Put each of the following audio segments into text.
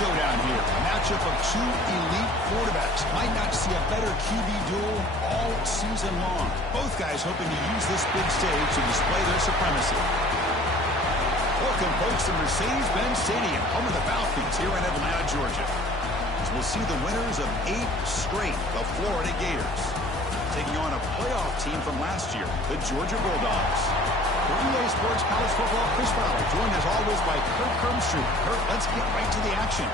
showdown here. A matchup of two elite quarterbacks. Might not see a better QB duel all season long. Both guys hoping to use this big stage to display their supremacy. Welcome, folks, to Mercedes-Benz Stadium, home of the Falcons here in Atlanta, Georgia. As we'll see the winners of 8 straight, the Florida Gators, taking on a playoff team from last year, the Georgia Bulldogs. For EA Sports College Football, Chris Fowler, joined as always by Kurt Kermstreet. Kurt, let's get right to the action.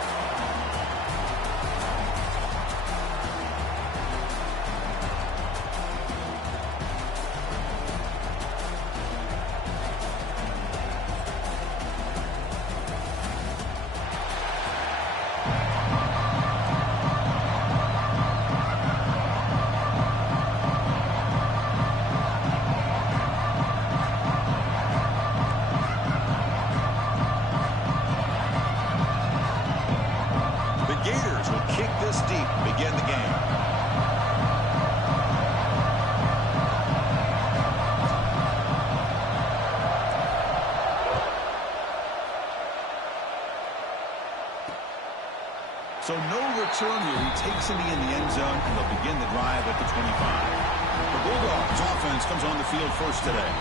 Gators will kick this deep, begin the game. So no return here. He takes it in the end zone, and they'll begin the drive at the 25. The Bulldogs offense comes on the field first today.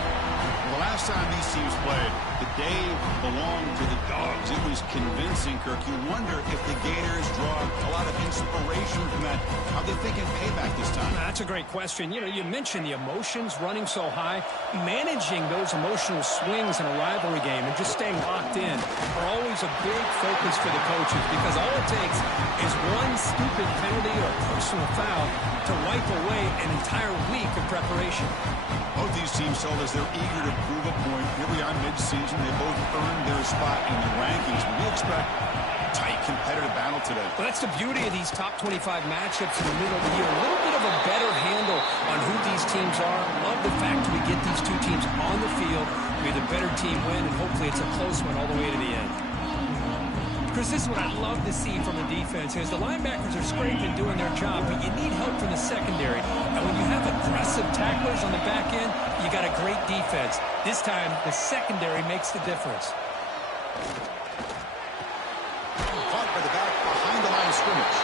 Well, the last time these teams played, the day belonged to the Dogs. It was convincing, Kirk. You wonder if the Gators draw a lot of inspiration from that. How they thinking payback this time? That's a great question. You know, you mentioned the emotions running so high. Managing those emotional swings in a rivalry game and just staying locked in are always a big focus for the coaches, because all it takes is one stupid penalty or personal foul to wipe away an entire week of preparation. Both these teams told us they're eager to prove a point. Here we are mid-season. They both earned their spot in the rankings. We expect a tight, competitive battle today. Well, that's the beauty of these top 25 matchups in the middle of the year. A little bit of a better handle on who these teams are. Love the fact we get these two teams on the field. May the better team win, and hopefully it's a close one all the way to the end. Chris, this is what I love to see from the defense is the linebackers are scraping, doing their job, but you need help from the secondary. And when you have aggressive tacklers on the back end, you got a great defense. This time, the secondary makes the difference. Caught by the back behind the line of scrimmage.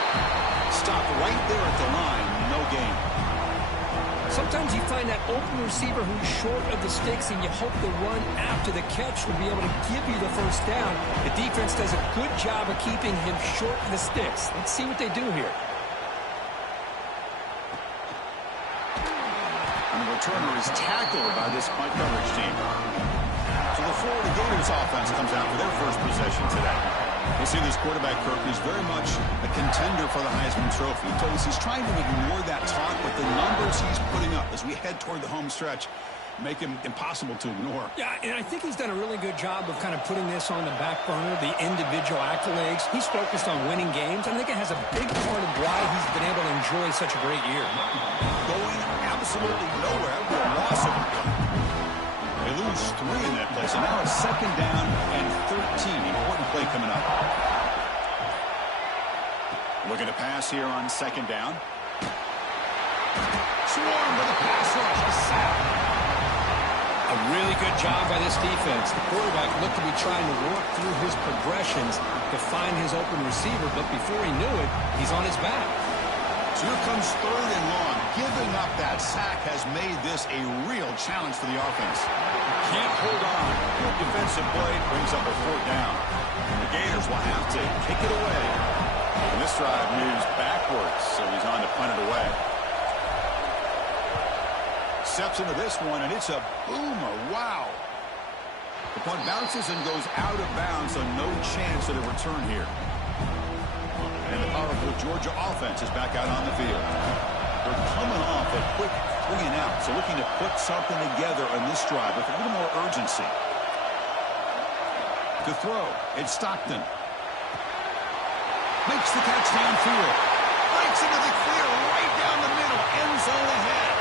Stop right there at the line. No gain. Sometimes you find that open receiver who's short of the sticks, and you hope the run after the catch will be able to give you the first down. The defense does a good job of keeping him short of the sticks. Let's see what they do here. And the returner is tackled by this punt coverage team. So the Florida Gators offense comes out for their first possession today. We'll see this quarterback, Kirk, is very much a contender for the Heisman Trophy. He told us he's trying to ignore that talk, but the numbers he's putting up as we head toward the home stretch make him impossible to ignore. Yeah, and I think he's done a really good job of kind of putting this on the back burner, the individual accolades. He's focused on winning games. I think it has a big part of why he's been able to enjoy such a great year. Going absolutely nowhere with a loss of They lose 3 in that play, so now it's 2nd down and 13. Important play coming up. Looking to pass here on 2nd down. Swarmed with a pass rush. A sack. A really good job by this defense. The quarterback looked to be trying to work through his progressions to find his open receiver, but before he knew it, he's on his back. So here comes 3rd and long. Giving up that sack has made this a real challenge for the offense. Can't hold on. Good defensive play brings up a 4th down. The Gators will have to kick it away. And this drive moves backwards, so he's on to punt it away. Steps into this one, and it's a boomer. Wow. The punt bounces and goes out of bounds, so no chance of a return here. And the powerful Georgia offense is back out on the field. They're coming off a quick 3 and out, so looking to put something together on this drive with a little more urgency. To throw, it's Stockton. Makes the catch downfield. Breaks into the clear right down the middle. End zone ahead.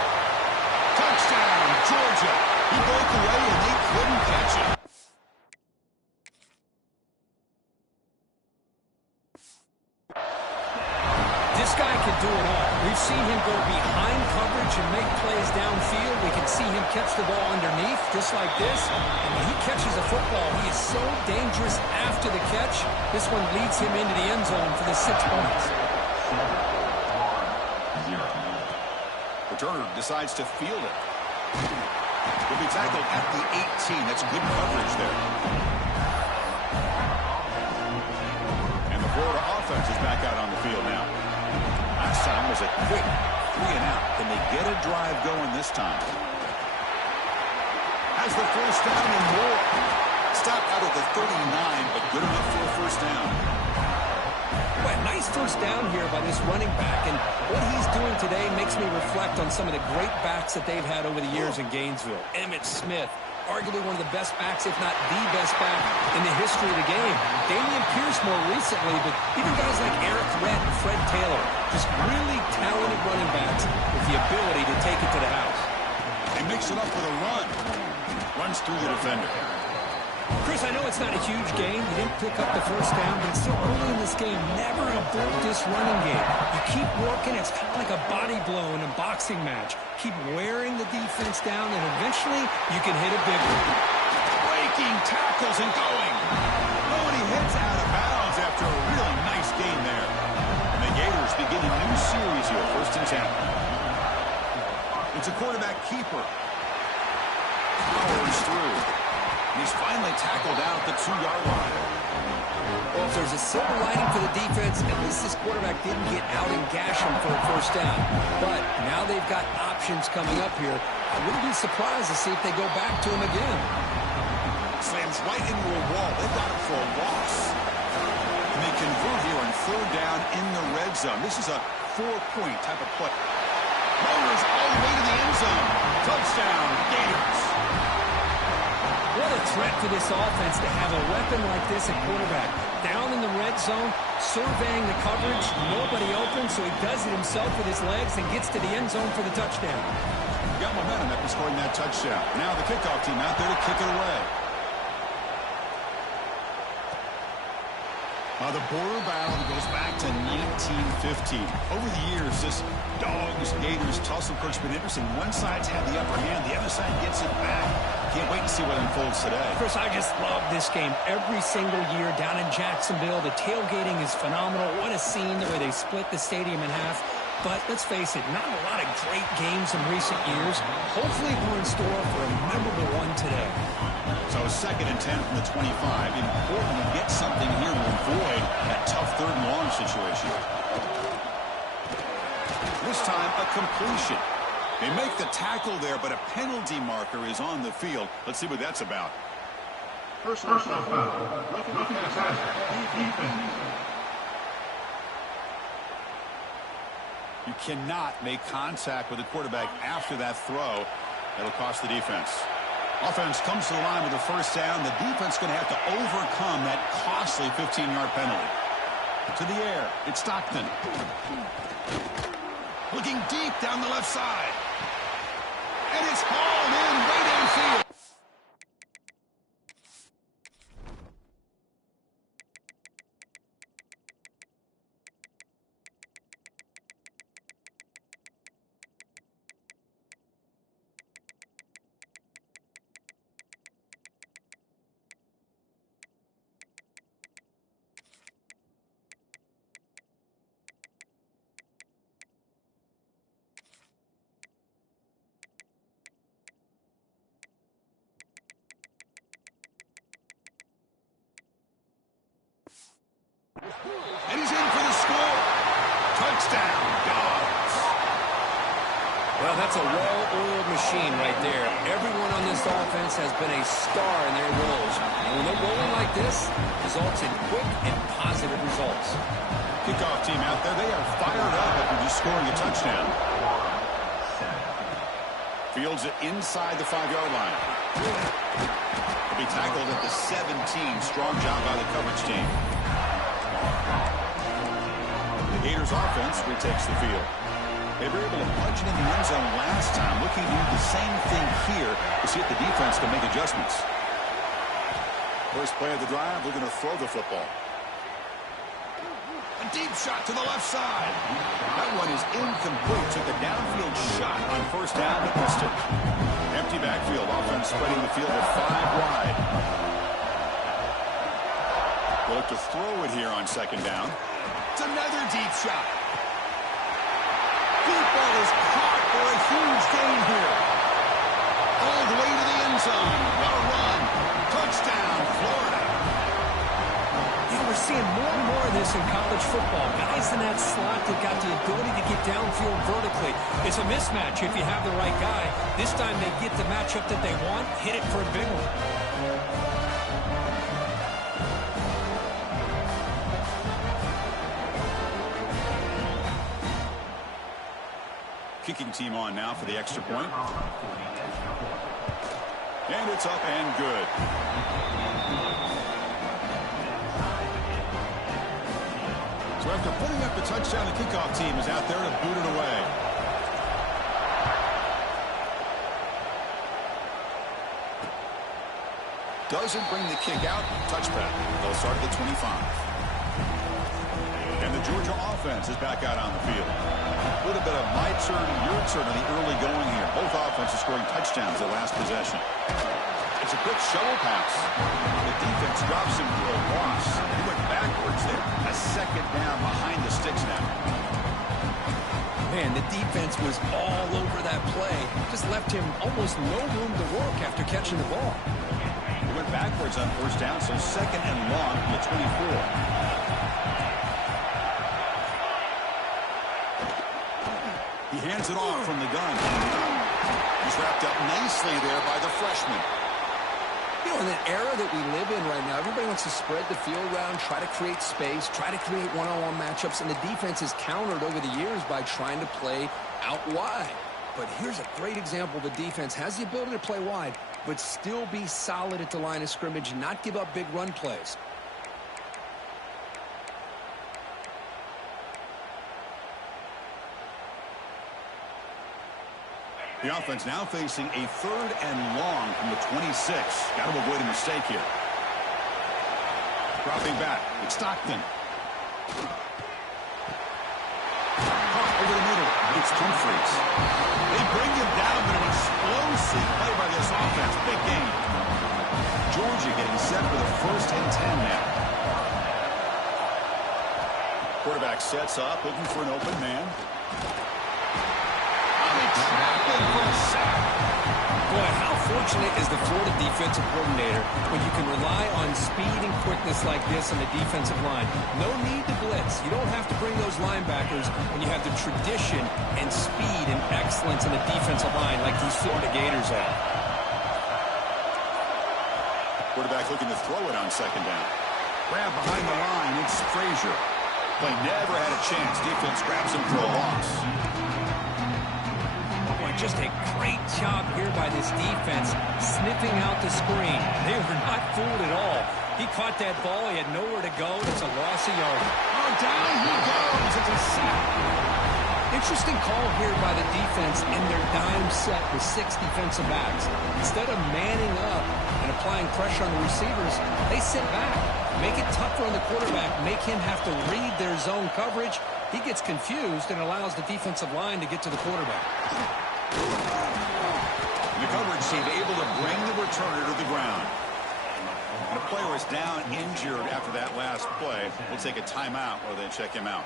Touchdown, Georgia. He broke away and they couldn't catch him. This This guy can do it all. We've seen him go behind coverage and make plays downfield. We can see him catch the ball underneath, just like this. And when he catches a football, he is so dangerous after the catch. This one leads him into the end zone for the 6 points. Returner decides to field it. Will be tackled at the 18. That's good coverage there. And the Florida offense is back out on the field now. Last time was a quick 3-and-out. Can they get a drive going this time? Has the first down and more. Stop out of the 39, but good enough for a first down. Well, nice first down here by this running back, and what he's doing today makes me reflect on some of the great backs that they've had over the years in Gainesville. Emmitt Smith, arguably one of the best backs, if not the best back in the history of the game. Damian Pierce more recently, but even guys like Eric Redd and Fred Taylor, just really talented running backs with the ability to take it to the house. They mix it up with a run. Runs through the defender. Chris, I know it's not a huge game. You didn't pick up the first down, but it's still early in this game. Never abort this running game. You keep working. It's kind of like a body blow in a boxing match. Keep wearing the defense down, and eventually you can hit a big one. Breaking tackles and going. Oh, and he heads out of bounds after a really nice gain there. And the Gators begin a new series here, 1st and 10. It's a quarterback keeper. Powers through. He's finally tackled out at the 2-yard line. Well, if there's a silver lining for the defense, at least this quarterback didn't get out and gash him for a first down. But now they've got options coming up here. I wouldn't be surprised to see if they go back to him again. Slams right into a wall. They've got him for a loss. And they convert here on 3rd down in the red zone. This is a 4-point type of play. Motors all the way to the end zone. Touchdown, Gators. What a threat for this offense to have a weapon like this at quarterback. Down in the red zone, surveying the coverage, nobody open, so he does it himself with his legs and gets to the end zone for the touchdown. Got momentum after scoring that touchdown. Now the kickoff team out there to kick it away. The border battle goes back to 1915. Over the years, this Dogs-Gators tussle has been interesting. One side's had the upper hand, the other side gets it back. Can't wait to see what unfolds today. Chris, I just love this game every single year down in Jacksonville. The tailgating is phenomenal. What a scene, the way they split the stadium in half. But let's face it, not a lot of great games in recent years. Hopefully we're in store for a memorable one today. So 2nd and 10 from the 25. Important to get something here to avoid that tough 3rd and long situation. This time, a completion. They make the tackle there, but a penalty marker is on the field. Let's see what that's about. Personal foul. You cannot make contact with the quarterback after that throw. That'll cost the defense. Offense comes to the line with a first down. The defense going to have to overcome that costly 15-yard penalty. To the air, it's Stockton. Looking deep down the left side. And it's hauled in way downfield. And he's in for the score. Touchdown, Dogs. Well, that's a well-oiled machine right there. Everyone on this offense has been a star in their roles. And when they're rolling like this, results in quick and positive results. Kickoff team out there. They are fired up after just scoring a touchdown. Fields it inside the 5-yard line. He'll be tackled at the 17. Strong job by the coverage team. The Gators offense retakes the field. They were able to punch it in the end zone last time. Looking to do the same thing here to see if the defense can make adjustments. First play of the drive, we're going to throw the football. And deep shot to the left side. That one is incomplete. Took a downfield shot on first down, but missed it. Empty backfield. Offense spreading the field with 5 wide. They'll look to throw it here on second down. It's another deep shot. Deep ball is caught for a huge gain here. All the way to the end zone. What a run. Touchdown, Florida. Yeah, we're seeing more and more of this in college football. Guys in that slot that got the ability to get downfield vertically. It's a mismatch if you have the right guy. This time they get the matchup that they want, hit it for a big one. Kicking team on now for the extra point. And it's up and good. So after putting up the touchdown, the kickoff team is out there to boot it away. Doesn't bring the kick out. Touchback. They'll start at the 25. And the Georgia offense is back out on the field. A little bit of my turn, your turn in the early going here. Both offenses scoring touchdowns their last possession. It's a quick shovel pass. The defense drops him for a loss. He went backwards there. A second down behind the sticks now. Man, the defense was all over that play. Just left him almost no room to work after catching the ball. He went backwards on first down, so second and long from the 24. He hands it off from the gun. He's wrapped up nicely there by the freshman. You know, in the era that we live in right now, everybody wants to spread the field around, try to create space, try to create one-on-one matchups, and the defense is countered over the years by trying to play out wide. But here's a great example. The defense has the ability to play wide, but still be solid at the line of scrimmage and not give up big run plays. The offense now facing a third and long from the 26. Got to avoid a mistake here. Dropping back. It's Stockton. Caught over the middle. It's Humphreys. They bring him down, but an explosive play by this offense. Big game. Georgia getting set for the 1st and 10 now. Quarterback sets up, looking for an open man. Boy, how fortunate is the Florida defensive coordinator when you can rely on speed and quickness like this on the defensive line. No need to blitz. You don't have to bring those linebackers when you have the tradition and speed and excellence in the defensive line like these Florida Gators have. Quarterback looking to throw it on second down. Grab behind the line. It's Frazier. Play never had a chance. Defense grabs him for a loss. Just a great job here by this defense, sniffing out the screen. They were not fooled at all. He caught that ball. He had nowhere to go. It's a loss of yardage. Oh, down he goes. It's a sack. Interesting call here by the defense in their dime set with 6 defensive backs. Instead of manning up and applying pressure on the receivers, they sit back, make it tougher on the quarterback, make him have to read their zone coverage. He gets confused and allows the defensive line to get to the quarterback. The coverage team able to bring the returner to the ground. And the player is down injured after that last play. We'll take a timeout or they check him out.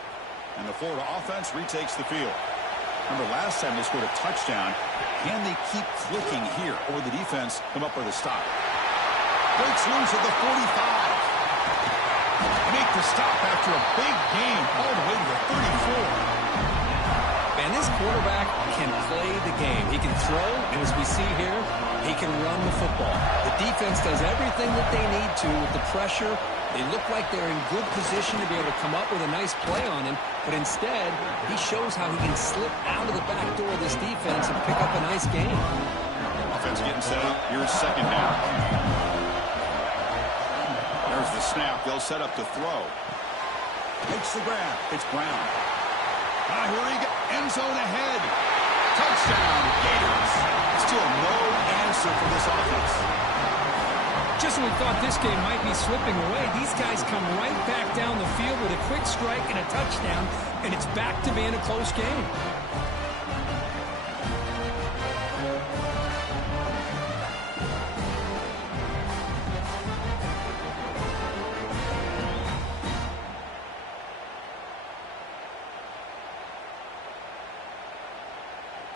And the Florida offense retakes the field. Remember last time they scored a touchdown. Can they keep clicking here, or the defense come up with a stop? Breaks loose at the 45. They make the stop after a big gain all the way to the 34. And this quarterback can play the game. He can throw, and as we see here, he can run the football. The defense does everything that they need to with the pressure. They look like they're in good position to be able to come up with a nice play on him, but instead, he shows how he can slip out of the back door of this defense and pick up a nice game. Offense getting set up. Here's second down. There's the snap. They'll set up to throw. Makes the grab. It's Brown. Here he goes. End zone ahead. Touchdown, Gators. Still no answer for this offense. Just when we thought this game might be slipping away, these guys come right back down the field with a quick strike and a touchdown, and it's back to being a close game.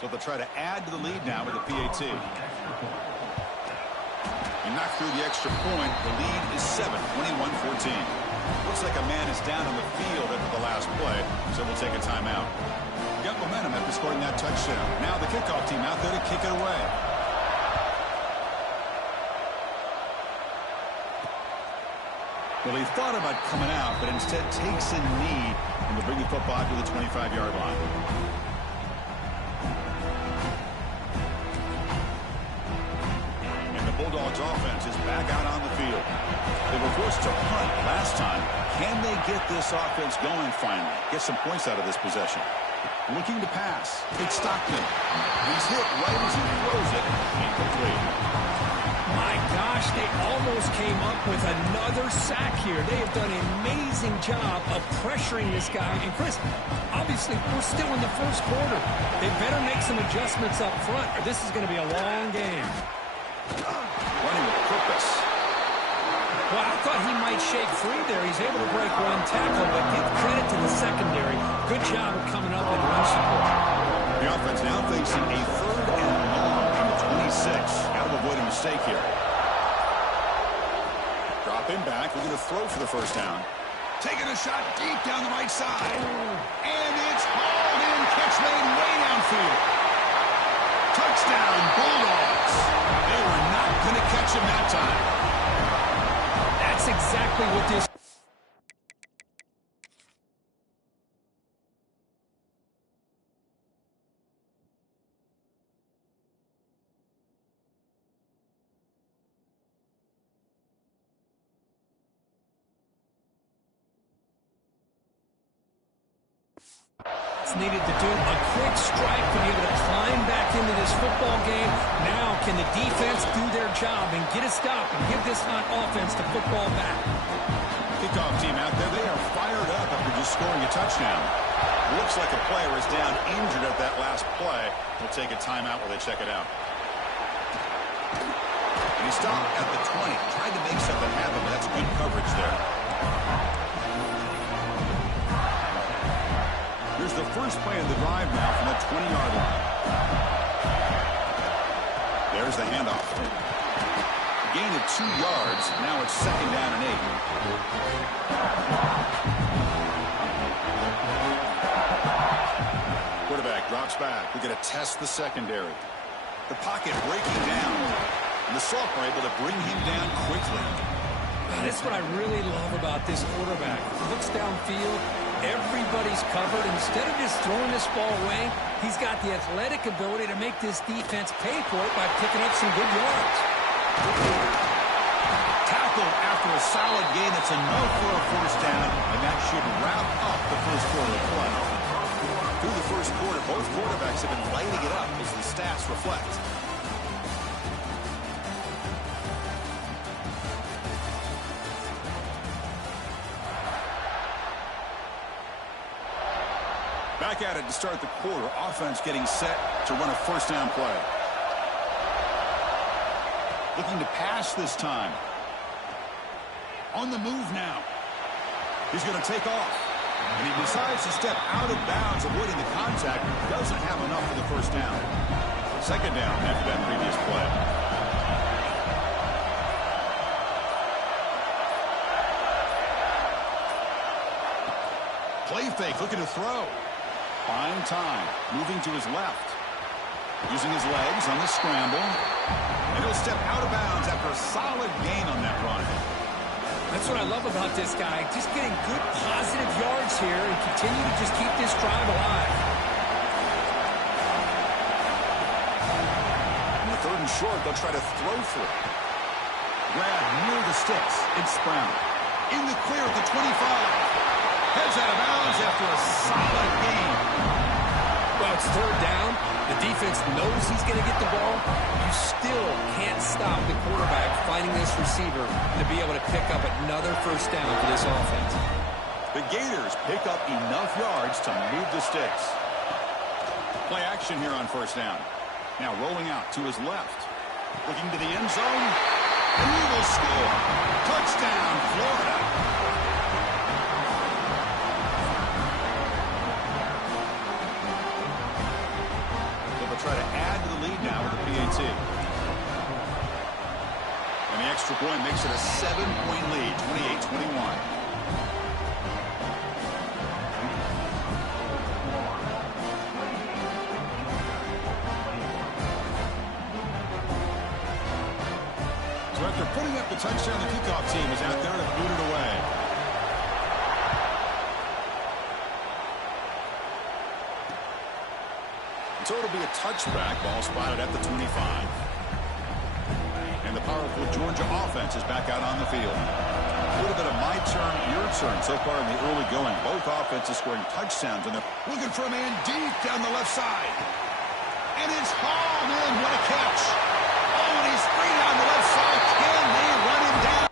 So they'll try to add to the lead now with the PAT. And knock through the extra point. The lead is 7, 21-14. Looks like a man is down on the field after the last play, so we'll take a timeout. Got momentum after scoring that touchdown. Now the kickoff team out there to kick it away. Well, he thought about coming out, but instead takes a knee and will bring the football to the 25-yard line. Bulldogs offense is back out on the field. They were forced to punt last time. Can they get this offense going finally? Get some points out of this possession. Looking to pass. It's Stockton. He's hit right as he throws it. Incomplete. My gosh, they almost came up with another sack here. They have done an amazing job of pressuring this guy. And Chris, obviously, we're still in the first quarter. They better make some adjustments up front, or this is going to be a long game. Running with purpose. Well, I thought he might shake free there. He's able to break one tackle, but give credit to the secondary. Good job of coming up and run support. The offense now facing a 3rd and long from the 26. Got to avoid a mistake here. Drop him back. We're going to throw for the first down. Taking a shot deep down the right side. And it's hauled in. Catch made way downfield. Touchdown, Bulldogs. They were not going to catch him that time. That's exactly what this... needed to do a quick strike to be able to climb back into this football game. Now can the defense do their job and get a stop and give this hot offense the football back? Kickoff team out there, they are fired up after just scoring a touchdown. Looks like a player is down injured at that last play. We'll take a timeout while they check it out. And he stopped at the 20. Tried to make something happen, but that's good coverage there. Here's the first play of the drive now from the 20-yard line. There's the handoff. Gain of 2 yards. Now it's 2nd down and 8. Quarterback drops back. We're going to test the secondary. The pocket breaking down. And the Sophomore able to bring him down quickly. That's what I really love about this quarterback. Looks downfield. Everybody's covered. Instead of just throwing this ball away, he's got the athletic ability to make this defense pay for it by picking up some good yards. Tackled after a solid gain. It's enough for a first down, and that should wrap up the first quarter of play. Through the first quarter, both quarterbacks have been lighting it up as the stats reflect. Back at it to start the quarter. Offense getting set to run a first down play. Looking to pass this time. On the move now. He's going to take off. And he decides to step out of bounds, avoiding the contact. Doesn't have enough for the first down. 2nd down after that previous play. Play fake, looking to throw. Fine time, moving to his left. Using his legs on the scramble. And he'll step out of bounds after a solid gain on that run. That's what I love about this guy. Just getting good positive yards here and continue to just keep this drive alive. On the 3rd and short, they'll try to throw for it. Grab near the sticks. It's Brown. In the clear at the 25. Heads out of bounds after a solid gain. Well, it's 3rd down. The defense knows he's going to get the ball. You still can't stop the quarterback finding this receiver to be able to pick up another first down for this offense. The Gators pick up enough yards to move the sticks. Play action here on first down. Now rolling out to his left. Looking to the end zone. And he will score. Touchdown, Florida. Try to add to the lead now with the PAT. And the extra point makes it a 7-point lead, 28-21. So after putting up the touchdown, the kickoff team is out there to boot it away. So it'll be a touchback, ball spotted at the 25. And the powerful Georgia offense is back out on the field. A little bit of my turn, your turn so far in the early going. Both offenses scoring touchdowns, and they're looking for a man deep down the left side. And it's hauled in. What a catch. Oh, and he's free down the left side. Can they run him down?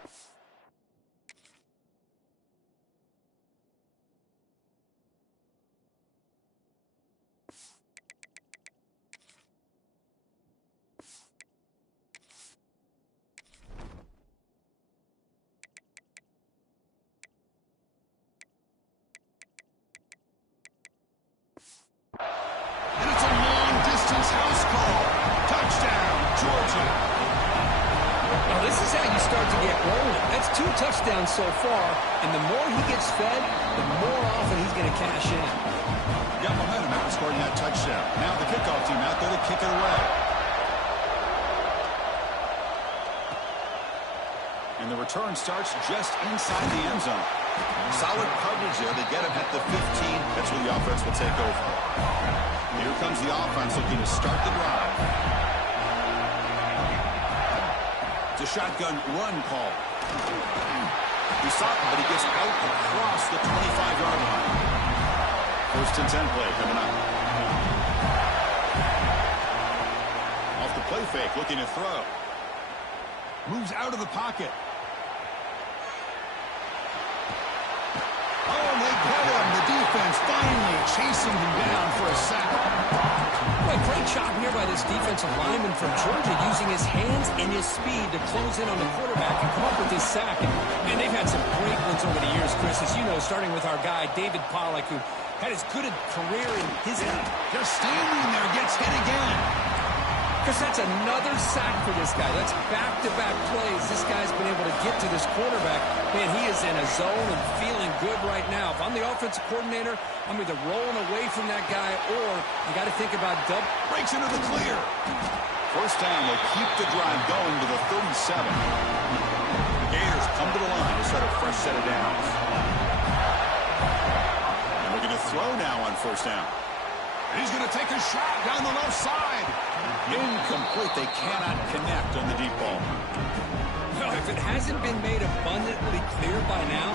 And it's a long-distance house call. Touchdown, Georgia. Now, this is how you start to get rolling. That's 2 touchdowns so far, and the more he gets fed, the more often he's going to cash in. Got momentum after scoring that touchdown. Now the kickoff team out there to kick it away. And the return starts just inside the end zone. Solid coverage there. They get him at the 15. That's where the offense will take over. Here comes the offense looking to start the drive. It's a shotgun run call. He saw it, but he gets out across the 25-yard line. First and 10 play coming up. Off the play fake, looking to throw. Moves out of the pocket. Oh, they get him. The defense finally chasing him down for a sack. Well, great job here by this defensive lineman from Georgia, using his hands and his speed to close in on the quarterback and come up with this sack. And they've had some great ones over the years, Chris, as you know, starting with our guy, David Pollack, who had as good a career in his... Just standing there, gets hit again. Because that's another sack for this guy. That's back-to-back plays. This guy's been able to get to this quarterback. Man, he is in a zone and feeling good right now. If I'm the offensive coordinator, I'm either rolling away from that guy or I got to think about breaks into the clear. First down, they keep the drive going to the 37. The Gators come to the line to start a fresh set of downs. And looking to throw now on first down. He's going to take a shot down the left side. Incomplete. They cannot connect on the deep ball. Well, if it hasn't been made abundantly clear by now,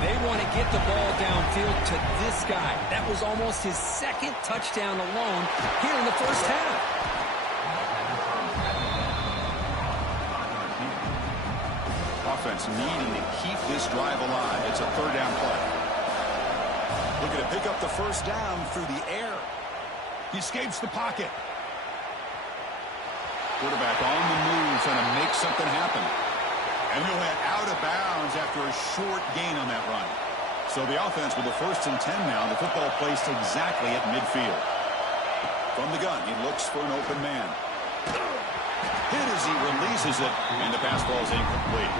they want to get the ball downfield to this guy. That was almost his second touchdown alone here in the first half. Offense needing to keep this drive alive. It's a third down play. Looking to pick up the first down through the air. He escapes the pocket. Quarterback on the move, trying to make something happen. And he'll head out of bounds after a short gain on that run. So the offense with the first and 10 now. The football placed exactly at midfield. From the gun, he looks for an open man. Hit as he releases it, and the pass ball is incomplete.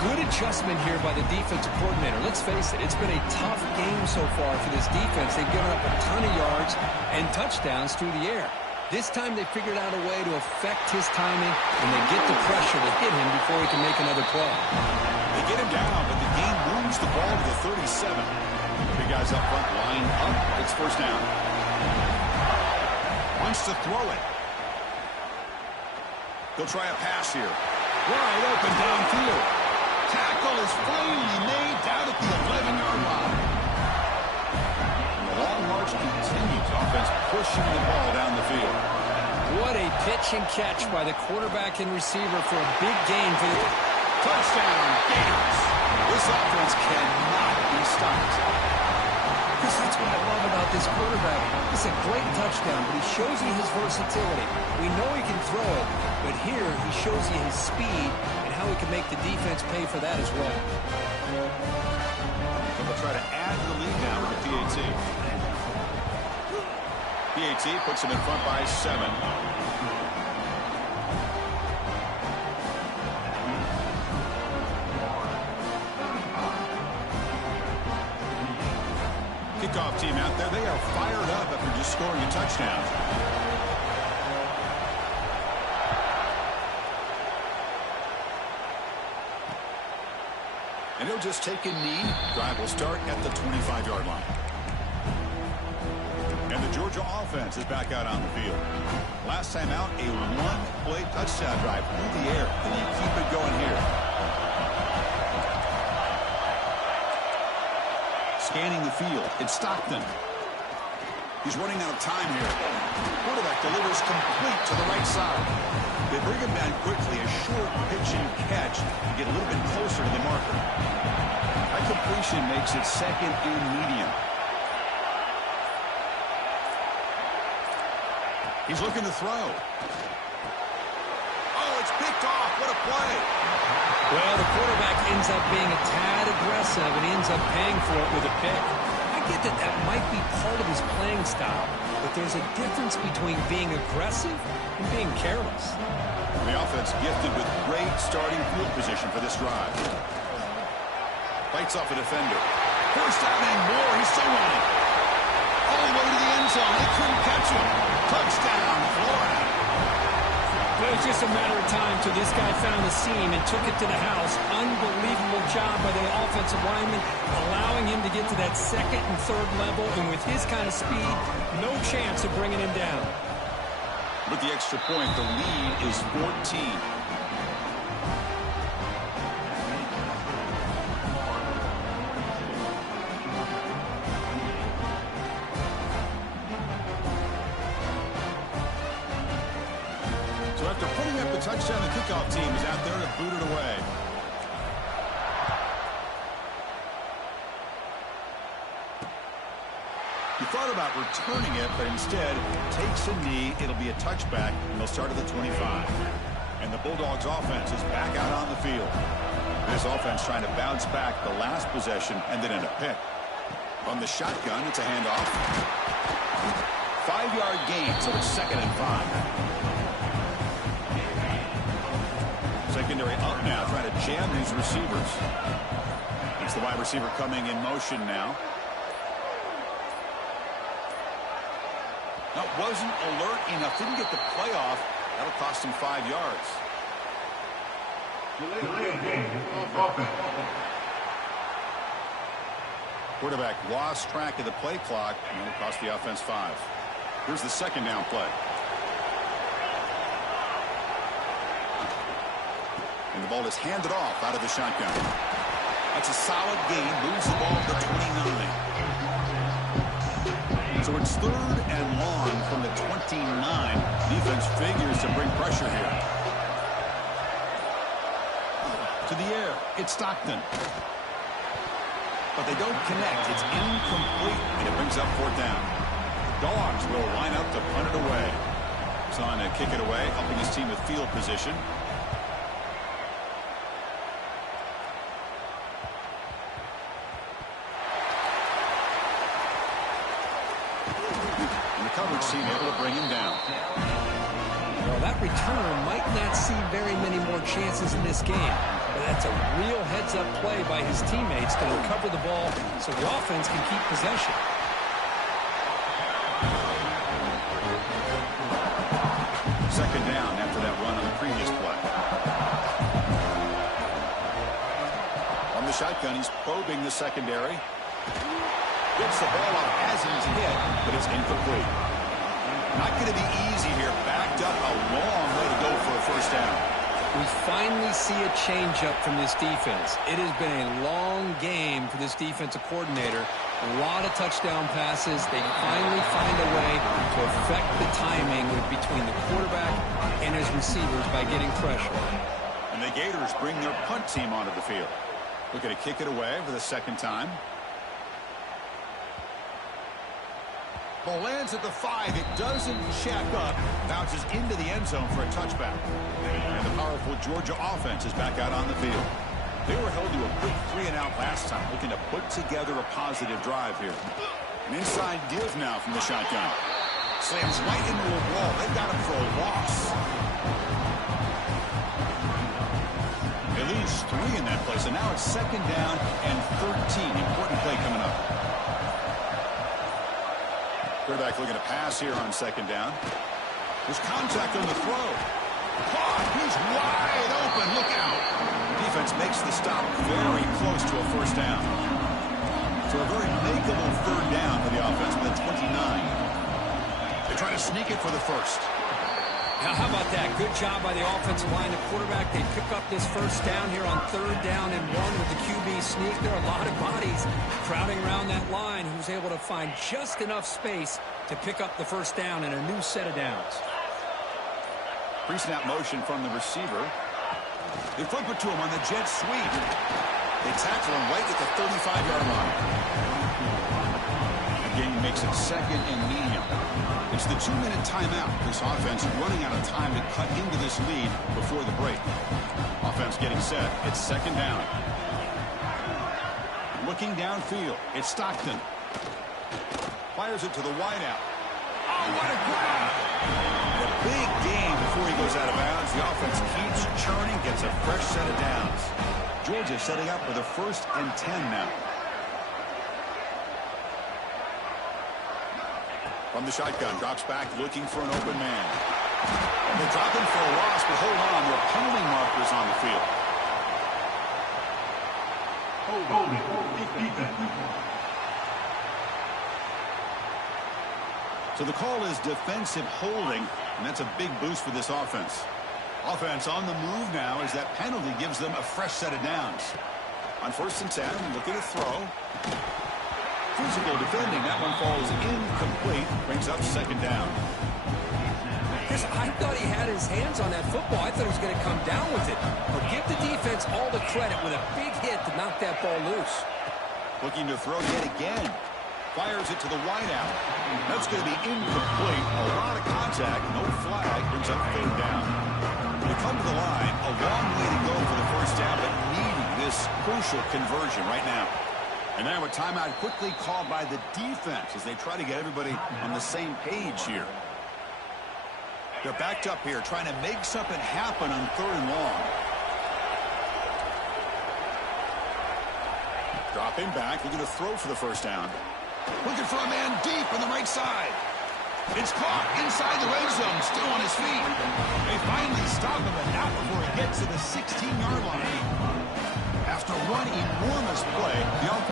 Good adjustment here by the defensive coordinator. Let's face it, it's been a tough game so far for this defense. They've given up a ton of yards and touchdowns through the air. This time they figured out a way to affect his timing, and they get the pressure to hit him before he can make another play. They get him down, but the game moves the ball to the 37. The big guys up front line up. It's first down. Wants to throw it. He'll try a pass here. Wide open downfield. Tackle is finally made down at the 11-yard line. And the long march continues. Offense pushing the ball down the field. What a pitch and catch by the quarterback and receiver for a big gain for the Touchdown, Gators. This offense cannot be stopped. That's what I love about this quarterback. It's a great touchdown, but he shows you his versatility. We know he can throw it, but here he shows you his speed and how he can make the defense pay for that as well. So they'll try to add to the lead now with the PAT. PAT puts them in front by 7. Kickoff team out there. They are fired up after just scoring a touchdown. And he'll just take a knee. Drive will start at the 25-yard line. And the Georgia offense is back out on the field. Last time out, a one-play touchdown drive through the air. Can you keep it going here? Scanning the field. It's Stockton. He's running out of time here. Quarterback delivers complete to the right side. They bring him down quickly. A short pitch and catch to get a little bit closer to the marker. That completion makes it second and medium. He's looking to throw. Oh, it's picked off. What a play. Well, the quarterback ends up being a tad aggressive and he ends up paying for it with a pick. I get that that might be part of his playing style, but there's a difference between being aggressive and being careless. The offense gifted with great starting field position for this drive. Fights off a defender. First down and more. He's still running. All the way to the end zone. They couldn't catch him. Touchdown, Florida. Well, it was just a matter of time till this guy found the seam and took it to the house. Unbelievable job by the offensive lineman, allowing him to get to that second and third level. And with his kind of speed, no chance of bringing him down. With the extra point, the lead is 14. So after putting up the touchdown, the kickoff team is out there to boot it away. He thought about returning it, but instead takes a knee. It'll be a touchback, and they'll start at the 25. And the Bulldogs offense is back out on the field. This offense trying to bounce back the last possession and then in a pick. On the shotgun, it's a handoff. 5-yard gain, so it's 2nd and 5. Secondary up now, trying to jam these receivers. It's the wide receiver coming in motion now. That wasn't alert enough. Didn't get the play off. That'll cost him 5 yards. Quarterback lost track of the play clock, and it'll cost the offense 5. Here's the second down play. And the ball is handed off out of the shotgun. That's a solid gain. Moves the ball to the 29. So it's 3rd and long from the 29. Defense figures to bring pressure here. To the air. It's Stockton. But they don't connect. It's incomplete, and it brings up 4th down. The Dogs will line up to punt it away. He's on to kick it away, helping his team with field position. Coverage team able to bring him down. Well, that return might not see very many more chances in this game, but that's a real heads-up play by his teammates to recover the ball so the offense can keep possession. Second down after that run on the previous play. On the shotgun, he's probing the secondary. Gets the ball off as he's hit, but it's incomplete. Not going to be easy here. Backed up a long way to go for a first down. We finally see a change-up from this defense. It has been a long game for this defensive coordinator, A lot of touchdown passes. They finally find a way to affect the timing between the quarterback and his receivers by getting pressure. And the Gators bring their punt team onto the field. Looking to kick it away for the second time. Ball lands at the 5. It doesn't check up. Bounces into the end zone for a touchback. And the powerful Georgia offense is back out on the field. They were held to a quick 3-and-out last time, looking to put together a positive drive here. An inside give now from the shotgun. Slams right into a wall. They've got him for a loss. They lose 3 in that place, and now it's 2nd down and 13. Important play coming up. Quarterback looking to pass here on 2nd down. There's contact on the throw. Caught. He's wide open. Look out. Defense makes the stop very close to a 1st down. So a very makeable 3rd down for the offense with a 29. They try to sneak it for the 1st. Now, how about that? Good job by the offensive line. The quarterback, they pick up this 1st down here on 3rd down and 1 with the QB sneak. There are a lot of bodies crowding around that line who's able to find just enough space to pick up the 1st down and a new set of downs. Pre-snap motion from the receiver. They flip it to him on the jet sweep. They tackle him right at the 35-yard line. The game makes it 2nd and medium. It's the 2-minute timeout. This offense running out of time to cut into this lead before the break. Offense getting set. It's 2nd down. Looking downfield. It's Stockton. Fires it to the wideout. Oh, what a grab! A big gain before he goes out of bounds. The offense keeps churning, gets a fresh set of downs. Georgia setting up for the 1st and 10 now. From the shotgun, drops back looking for an open man. They drop him for a loss, but hold on. There are penalty markers on the field. So the call is defensive holding, and that's a big boost for this offense. Offense on the move now as that penalty gives them a fresh set of downs. On 1st and 10, looking to throw. Physical defending. That one falls incomplete. Brings up 2nd down. I thought he had his hands on that football. I thought he was going to come down with it. But give the defense all the credit with a big hit to knock that ball loose. Looking to throw yet again. Fires it to the wideout. That's going to be incomplete. A lot of contact. No flag. Brings up 3rd down. They come to the line. A long way to go for the 1st down, but needing this crucial conversion right now. And now a timeout quickly called by the defense as they try to get everybody on the same page here. They're backed up here trying to make something happen on 3rd and long. Dropping back, looking to throw for the 1st down. Looking for a man deep on the right side. It's caught inside the red zone, still on his feet. They finally stop him, but not before he gets to the 16-yard line. After one enormous play, the offense.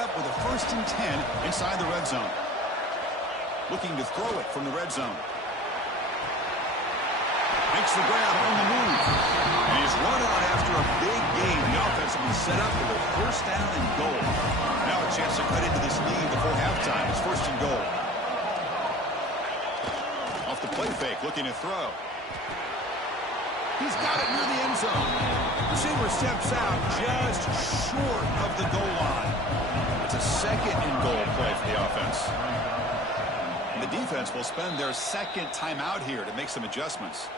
Up with a 1st and 10 inside the red zone. Looking to throw it from the red zone. Makes the grab on the move. And he's run out after a big gain. The offense will be set up with a 1st down and goal. Now a chance to cut into this lead before halftime. It's 1st and goal. Off the play fake, looking to throw. He's got it near the end zone. Receiver steps out just short of the goal line. It's a 2nd and goal play for the offense. And the defense will spend their 2nd timeout here to make some adjustments.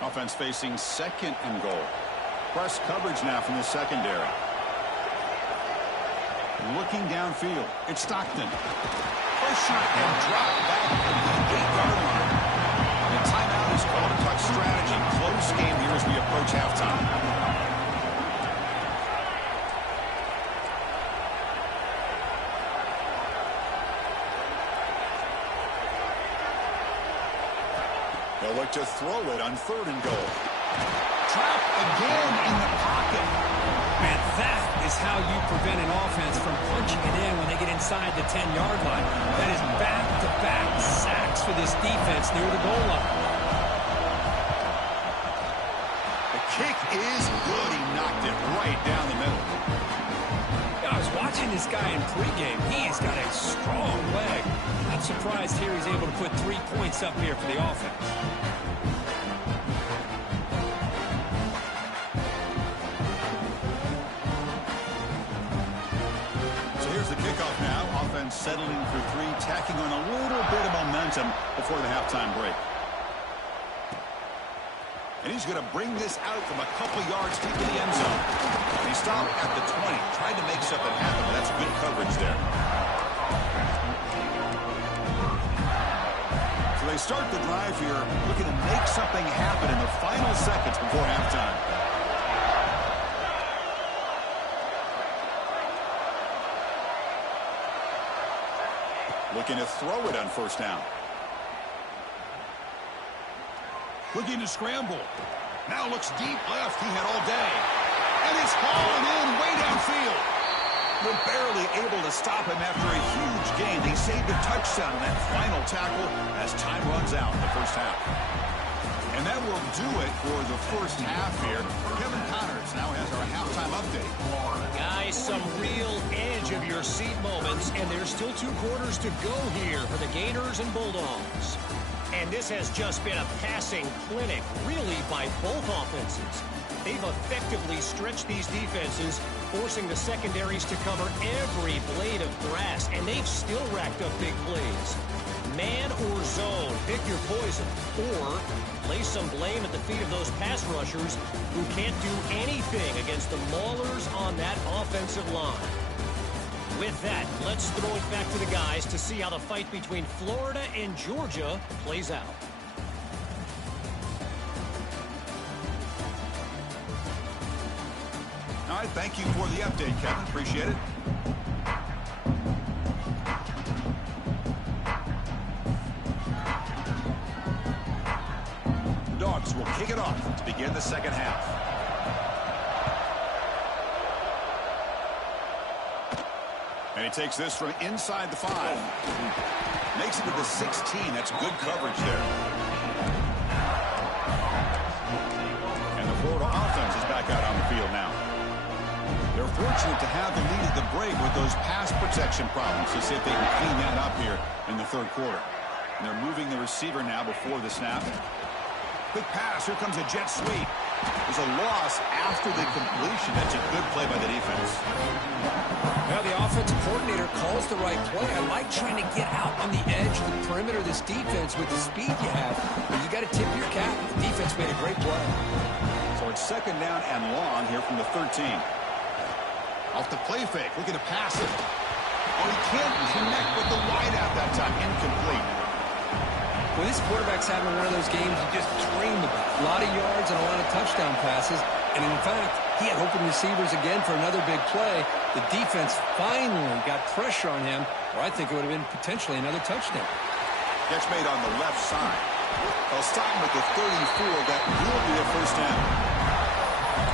Offense facing 2nd and goal. Press coverage now from the secondary. Looking downfield. It's Stockton. Pressure and drop back at the 8-yard line. The timeout is called to talk strategy. Close game here as we approach halftime. They'll look to throw it on 3rd and goal. Trapped again in the pocket. Man, that is how you prevent an offense from punching it in when they get inside the 10-yard line. That is back-to-back sacks for this defense near the goal line. The kick is good. He knocked it right down the middle. I was watching this guy in pregame. He's got a strong leg. Not surprised here he's able to put 3 points up here for the offense. So here's the kickoff now. Offense settling for 3, tacking on a little bit of momentum before the halftime break. And he's going to bring this out from a couple yards deep in the end zone. And he stopped at the 20. Tried to make something happen, but that's good coverage there. So they start the drive here, looking to make something happen in the final seconds before halftime. Looking to throw it on first down. Looking to scramble. Now looks deep left. He had all day. And it's hauling in way downfield. They're barely able to stop him after a huge gain. They saved a touchdown on that final tackle as time runs out in the first half. And that will do it for the first half here. Kevin Connors now has our halftime update. Guys, some real edge of your seat moments, and there's still 2 quarters to go here for the Gators and Bulldogs. And this has just been a passing clinic, really, by both offenses. They've effectively stretched these defenses, forcing the secondaries to cover every blade of grass, and they've still racked up big plays. Man or zone, pick your poison, or lay some blame at the feet of those pass rushers who can't do anything against the maulers on that offensive line. With that, let's throw it back to the guys to see how the fight between Florida and Georgia plays out. All right, thank you for the update, Kevin. Appreciate it. The Dogs will kick it off to begin the second half. And he takes this from inside the 5. Makes it to the 16. That's good coverage there. And the Florida offense is back out on the field now. They're fortunate to have the lead at the break with those pass protection problems. To see if they can clean that up here in the third quarter. And they're moving the receiver now before the snap. Quick pass. Here comes a jet sweep. There's a loss after the completion. That's a good play by the defense. Well, the offensive coordinator calls the right play. I like trying to get out on the edge of the perimeter of this defense with the speed you have. But you got to tip your cap. The defense made a great play. So it's second down and long here from the 13. Off the play fake. Looking to pass it. Oh, he can't connect with the wideout that time. Incomplete. Well, this quarterback's having one of those games you just dream about. A lot of yards and a lot of touchdown passes. And in fact, he had open receivers again for another big play. The defense finally got pressure on him, or I think it would have been potentially another touchdown. Catch made on the left side. They'll stop him at the 34. That will be a first down.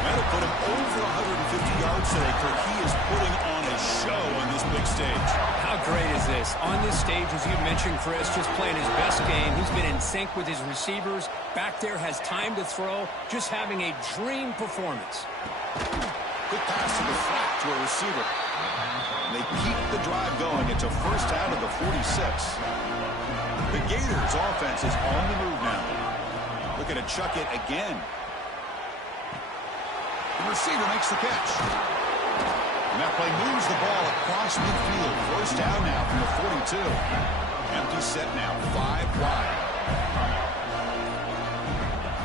That'll put him over 150 yards today, Kirk. He is putting on a show on this big stage. How great is this? On this stage, as you mentioned, Chris, just playing his best game. He's been in sync with his receivers. Back there, has time to throw. Just having a dream performance. Quick pass to the flat to a receiver. And they keep the drive going. It's a first down of the 46. The Gators offense is on the move now. Looking to chuck it again. The receiver makes the catch. And that play moves the ball across midfield. First down now from the 42. Empty set now, 5 wide.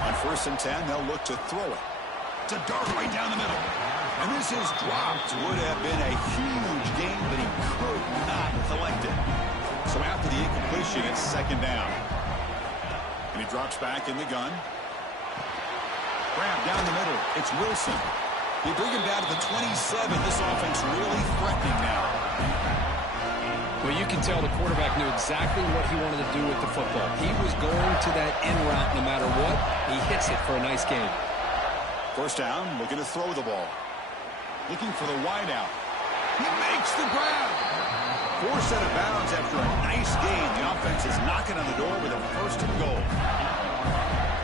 On first and 10, they'll look to throw it. It's a dart right down the middle. And this is dropped. Would have been a huge gain, but he could not collect it. So after the incompletion, it's second down. And he drops back in the gun. Grab down the middle. It's Wilson. They bring him down to the 27. This offense really threatening now. Well, you can tell the quarterback knew exactly what he wanted to do with the football. He was going to that in route no matter what. He hits it for a nice gain. First down, looking to throw the ball. Looking for the wideout. He makes the grab. Forced out of bounds after a nice gain. The offense is knocking on the door with a first and goal.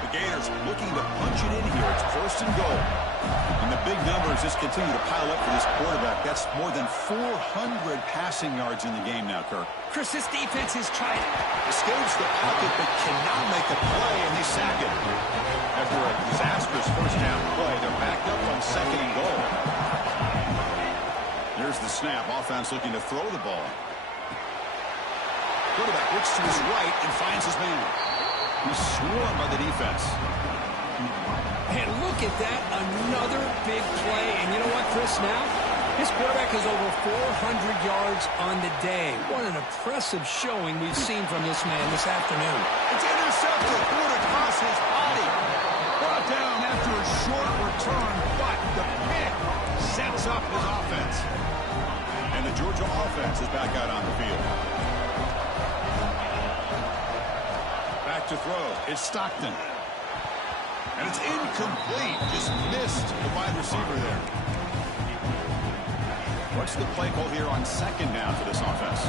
The Gators looking to punch it in here. It's first and goal. And the big numbers just continue to pile up for this quarterback. That's more than 400 passing yards in the game now, Kirk. Chris, this defense is trying. Escapes the pocket but cannot make a play, and they sack it. After a disastrous first down play, they're backed up on second and goal. There's the snap. Offense looking to throw the ball. Quarterback looks to his right and finds his man. He's swarmed by the defense. And look at that, another big play. And you know what, Chris, now? His quarterback has over 400 yards on the day. What an impressive showing we've seen from this man this afternoon. It's intercepted. Thrown across his body. Brought down after a short return, but the pick sets up his offense. And the Georgia offense is back out on the field. Back to throw. It's Stockton. And it's incomplete. Just missed the wide receiver there. What's the play call here on second down for this offense?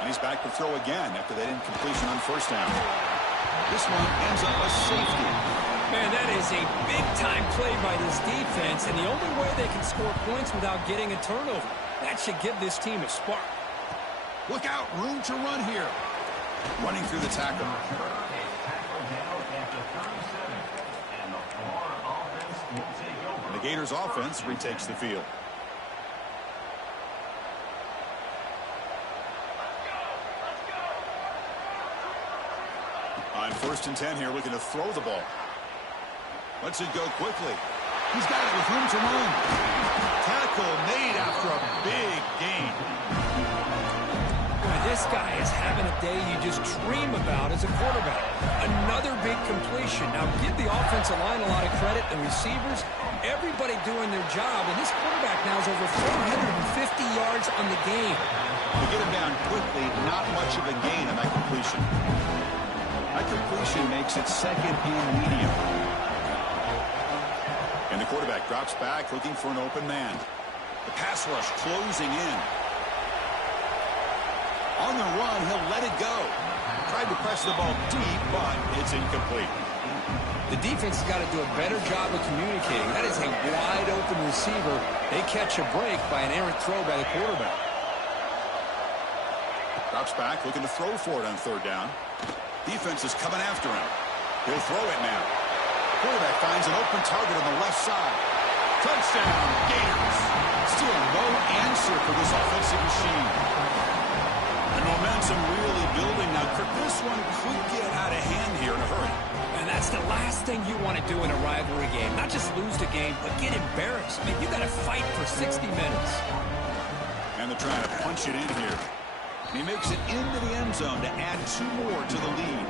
And he's back to throw again after that incompletion on first down. This one ends up a safety. Man, that is a big-time play by this defense, and the only way they can score points without getting a turnover. That should give this team a spark. Look out, room to run here. Running through the tackle. And the Gators offense retakes the field. On first and 10 here, looking to throw the ball. Lets it go quickly. He's got it with room to run. Tackle made after a big gain. Boy, this guy is having a day you just dream about as a quarterback. Another big completion. Now, give the offensive line a lot of credit, the receivers, everybody doing their job, and this quarterback now is over 450 yards on the game. To get him down quickly, not much of a gain on that completion. That completion makes it second and medium. And the quarterback drops back, looking for an open man. The pass rush closing in. On the run, he'll let it go. Tried to press the ball deep, but it's incomplete. The defense has got to do a better job of communicating. That is a wide-open receiver. They catch a break by an errant throw by the quarterback. Drops back, looking to throw for it on third down. Defense is coming after him. He'll throw it now. Quarterback finds an open target on the left side. Touchdown, Gators. Still no answer for this offensive machine. And momentum really building now. This one could get out of hand here in a hurry. And that's the last thing you want to do in a rivalry game. Not just lose the game, but get embarrassed. I mean, you got to fight for 60 minutes. And they're trying to punch it in here. He makes it into the end zone to add 2 more to the lead.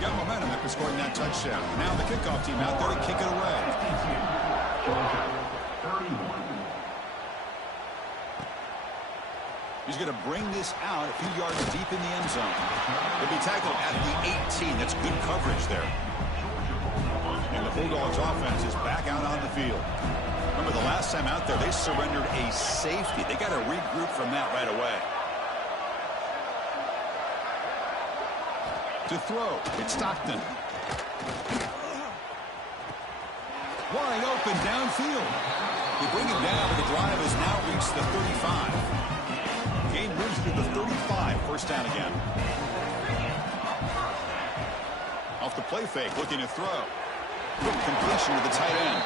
Got momentum after scoring that touchdown. Now the kickoff team out there to kick it away. He's going to bring this out a few yards deep in the end zone. He'll be tackled at the 18. That's good coverage there. And the Bulldogs offense is back out on the field. Remember the last time out there, they surrendered a safety. They got to regroup from that right away. To throw, it's Stockton. Wide open downfield. They bring him down, but the drive has now reached the 35. Game moves to the 35, first down again. Off the play fake, looking to throw. Quick completion to the tight end.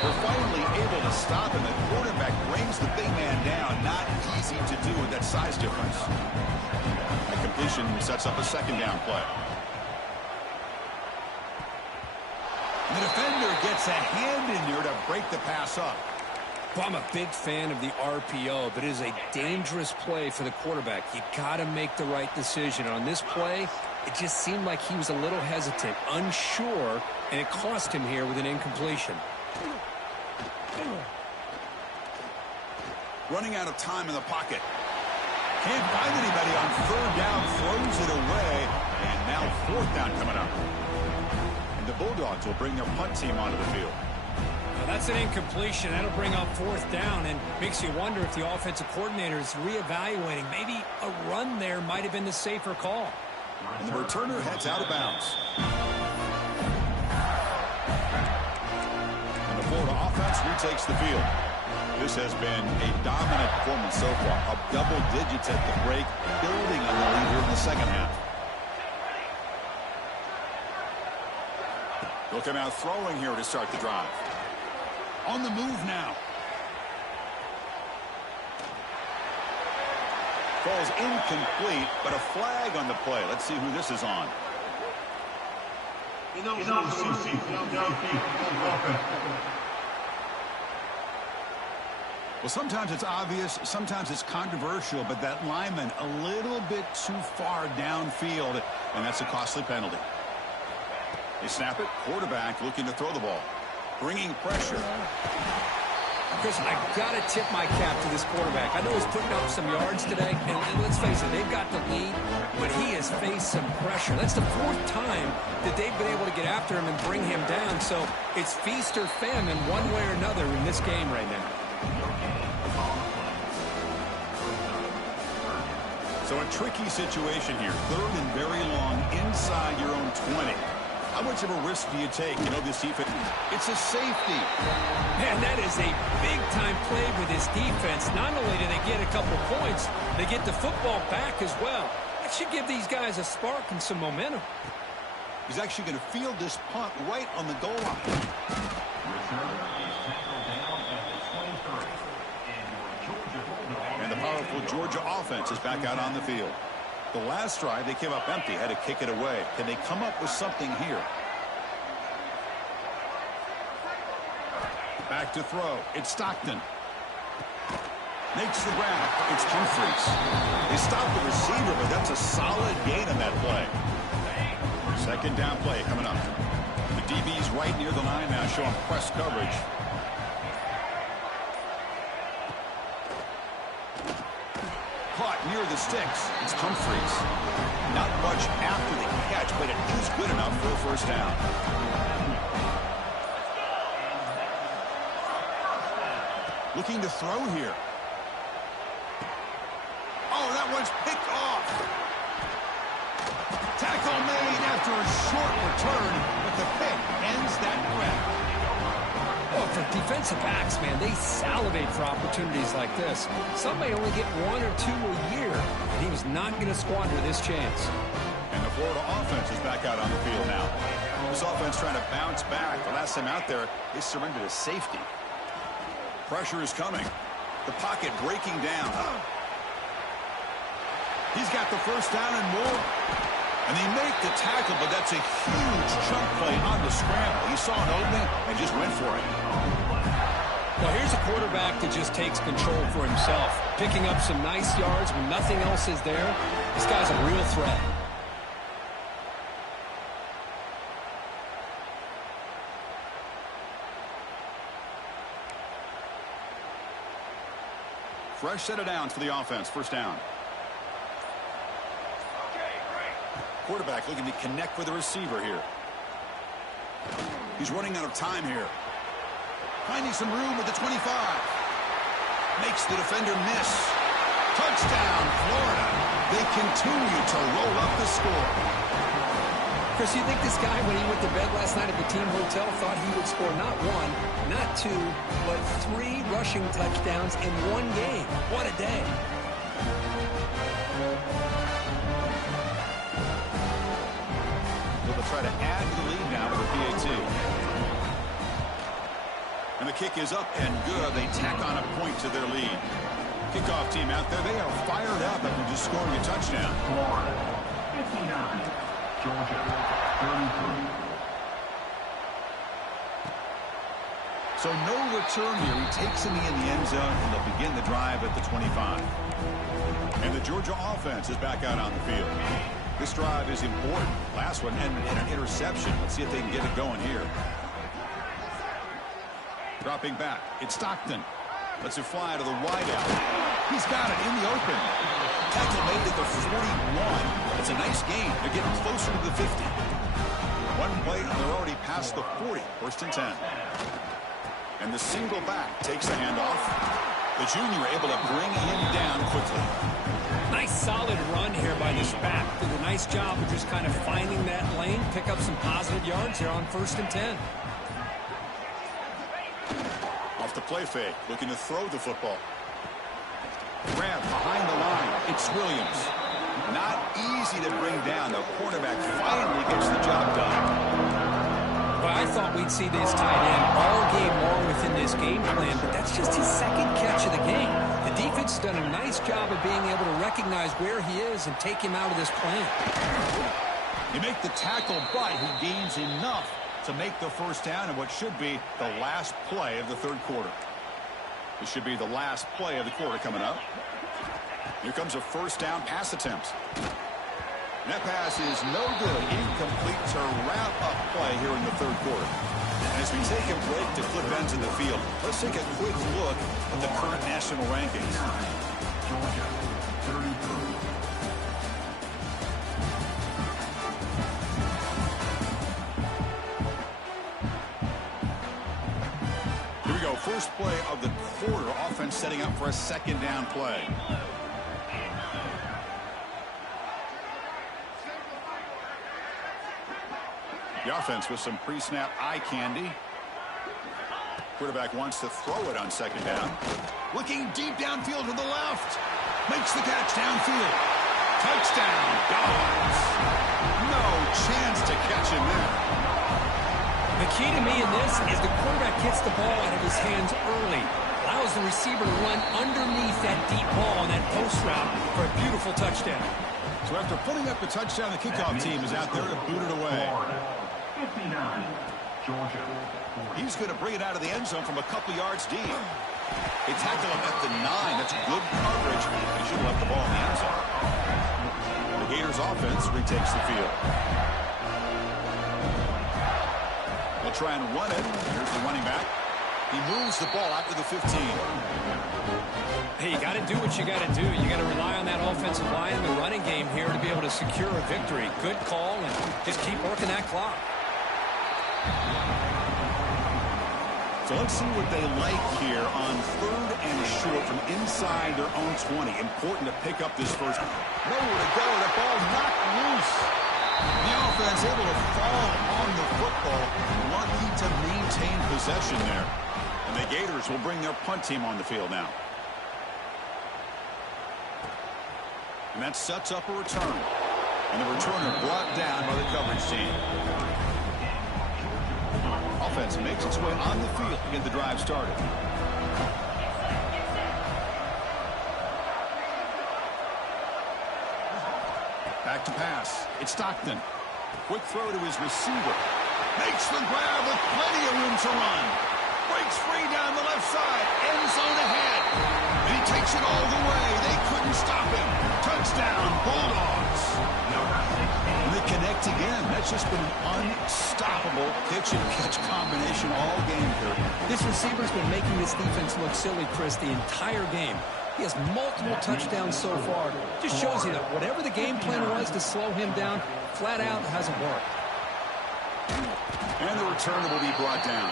They're finally able to stop him. The quarterback brings the big man down. Not easy to do with that size difference. That completion sets up a second down play. And the defender gets a hand in there to break the pass up. Well, I'm a big fan of the RPO, but it is a dangerous play for the quarterback. You got to make the right decision. On this play, it just seemed like he was a little hesitant, unsure, and it cost him here with an incompletion. Running out of time in the pocket. Can't find anybody on third down, throws it away, and now fourth down coming up. And the Bulldogs will bring their punt team onto the field. Now that's an incompletion. That'll bring up fourth down and makes you wonder if the offensive coordinator is reevaluating. Maybe a run there might have been the safer call. And the returner heads out of bounds. And the Florida offense retakes the field. This has been a dominant performance so far. Up double digits at the break, building on the lead here in the second half. They'll come out throwing here to start the drive. On the move now. Falls incomplete, but a flag on the play. Let's see who this is on. Well, sometimes it's obvious, sometimes it's controversial, but that lineman a little bit too far downfield, and that's a costly penalty. They snap it, quarterback looking to throw the ball. Bringing pressure. Chris, I've got to tip my cap to this quarterback. I know he's putting up some yards today, and let's face it, they've got the lead, but he has faced some pressure. That's the fourth time that they've been able to get after him and bring him down, so it's feast or famine one way or another in this game right now. So a tricky situation here. Third and very long inside your own 20. How much of a risk do you take? You know, this defense, it's a safety. Man, that is a big-time play with his defense. Not only do they get a couple points, they get the football back as well. That should give these guys a spark and some momentum. He's actually going to field this punt right on the goal line. And the powerful Georgia offense is back out on the field. The last drive, they came up empty, had to kick it away. Can they come up with something here? Back to throw. It's Stockton. Makes the grab. It's Humphreys. They stopped the receiver, but that's a solid gain on that play. Second down play coming up. The DB's right near the line now, showing press coverage. Caught near the sticks. It's Humphreys. Not much after the catch, but it is good enough for a first down. Looking to throw here. Oh, that one's picked off. Tackle made after a short return, but the pick ends that grab. Well, for defensive backs, man, they salivate for opportunities like this. Some may only get one or two a year, and he was not going to squander this chance. And the Florida offense is back out on the field now. This offense trying to bounce back. The last time out there, they surrendered a safety. Pressure is coming. The pocket breaking down. He's got the first down and more. And they make the tackle, but that's a huge chunk play on the scramble. He saw an opening and just went for it. Well, here's a quarterback that just takes control for himself, picking up some nice yards when nothing else is there. This guy's a real threat. Fresh set of downs for the offense. First down. Quarterback looking to connect with the receiver here. He's running out of time here. Finding some room at the 25. Makes the defender miss. Touchdown, Florida. They continue to roll up the score. Chris, you think this guy, when he went to bed last night at the team hotel, thought he would score not one, not two, but 3 rushing touchdowns in one game? What a day. They'll try to add to the lead now with a PAT. And the kick is up and good. They tack on a point to their lead. Kickoff team out there, they are fired up after just scoring a touchdown. Florida, 59. Georgia, 33. So no return here. He takes him in the end zone, and they'll begin the drive at the 25. And the Georgia offense is back out on the field. This drive is important. Last one ended in an interception. Let's see if they can get it going here. Dropping back. It's Stockton. Lets it fly to the wideout. He's got it in the open. Tackle made at the 41. It's a nice gain. They're getting closer to the 50. One play, and they're already past the 40. First and 10. And the single back takes the handoff. The junior able to bring him down quickly. Nice solid run here by this back. Did a nice job of just kind of finding that lane, pick up some positive yards here on first and 10. Off the play fake, looking to throw the football. Grab behind the line. It's Williams. Not easy to bring down. The quarterback finally gets the job done. Well, I thought we'd see this tight end all game long within this game plan, but that's just his second catch of the game. The defense has done a nice job of being able to recognize where he is and take him out of this plan. You make the tackle, but he gains enough to make the first down in what should be the last play of the third quarter. This should be the last play of the quarter coming up. Here comes a first down pass attempt. And that pass is no good. Incomplete to wrap up play here in the third quarter. And as we take a break to flip ends in the field, let's take a quick look at the current national rankings. Georgia, 33. Here we go. First play of the quarter. Offense setting up for a second down play. The offense with some pre-snap eye candy. Quarterback wants to throw it on second down. Looking deep downfield to the left. Makes the catch downfield. Touchdown, Dogs. No chance to catch him there. The key to me in this is the quarterback gets the ball out of his hands early. Allows the receiver to run underneath that deep ball on that post route for a beautiful touchdown. So after putting up the touchdown, the kickoff team is out there to boot it away. 59, Georgia. He's going to bring it out of the end zone from a couple yards deep. They tackle him at the 9. That's good coverage. They should have left the ball in the end zone. The Gators offense retakes the field. They'll try and run it. Here's the running back. He moves the ball out to the 15. Hey, you got to do what you got to do. You got to rely on that offensive line in the running game here to be able to secure a victory. Good call, and just keep working that clock. So let's see what they like here on third and short from inside their own 20. Important to pick up this first. Nowhere to go. The ball knocked loose. The offense able to fall on the football. Lucky to maintain possession there. And the Gators will bring their punt team on the field now. And that sets up a return. And the returner brought down by the coverage team. Offense makes its way on the field to get the drive started. Back to pass. It's Stockton. Quick throw to his receiver. Makes the grab with plenty of room to run. Breaks free down the left side. End zone ahead. And he takes it all the way. They couldn't stop him. Touchdown, Bulldogs. And they connect again. That's just been an unstoppable pitch and catch combination all game here. This receiver's been making this defense look silly, Chris, the entire game. He has multiple touchdowns so far. Just shows you that whatever the game plan was to slow him down, flat out hasn't worked. And the return will be brought down.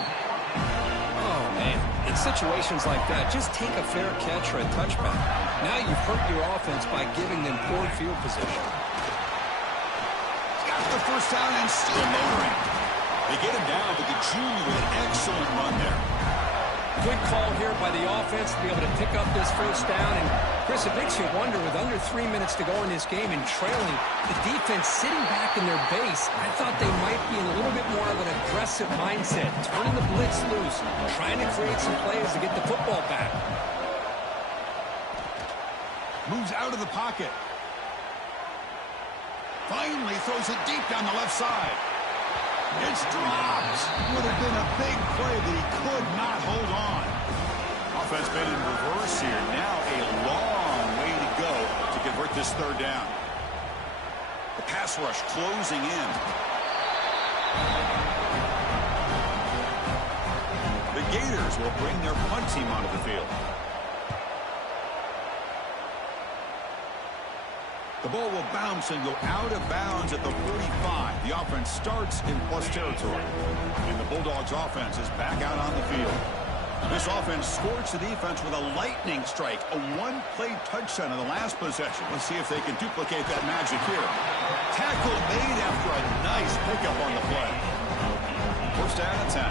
Oh, man. In situations like that, just take a fair catch or a touchback. Now you've hurt your offense by giving them poor field position. Got the first down and still motoring. They get him down, but the junior with an excellent run there. Good call here by the offense to be able to pick up this first down. And, Chris, it makes you wonder, with under 3 minutes to go in this game and trailing, the defense sitting back in their base, I thought they might be in a little bit more of an aggressive mindset, turning the blitz loose, trying to create some plays to get the football back. Moves out of the pocket. Finally throws it deep down the left side. It's dropped. Would have been a big play, but he could not hold on. Offense been in reverse here. Now a long way to go to convert this third down. The pass rush closing in. The Gators will bring their punt team onto the field. The ball will bounce and go out of bounds at the 45. The offense starts in plus territory. And the Bulldogs offense is back out on the field. This offense scorched the defense with a lightning strike, a one-play touchdown in the last possession. Let's see if they can duplicate that magic here. Tackle made after a nice pickup on the play. First down and 10.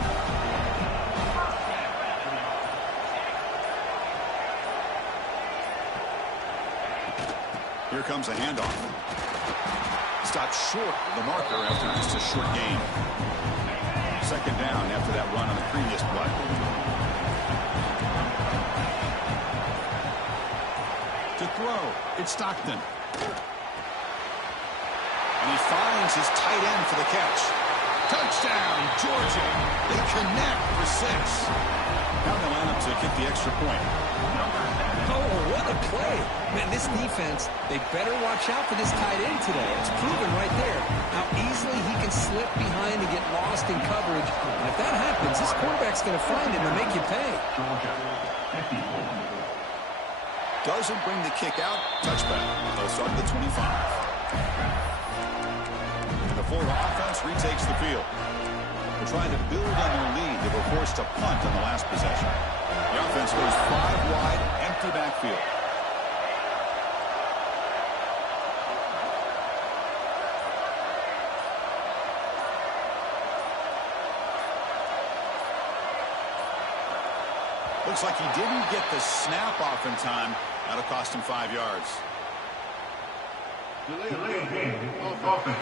Here comes a handoff. Stopped short of the marker after just a short gain. Second down after that run on the previous play. To throw, it's Stockton. And he finds his tight end for the catch. Touchdown, Georgia. They connect for 6. Now they line up to kick the extra point. Oh, what a play. Man, this defense, they better watch out for this tight end today. It's proven right there how easily he can slip behind and get lost in coverage. And if that happens, this quarterback's going to find him and make you pay. Georgia, 54. Doesn't bring the kick out. Touchback. They'll start at the 25. The Florida offense retakes the field. They're trying to build on their lead. They were forced to punt on the last possession. The offense goes 5 wide, empty backfield. Looks like he didn't get the snap off in time. That'll cost him 5 yards. Delay game. Offense.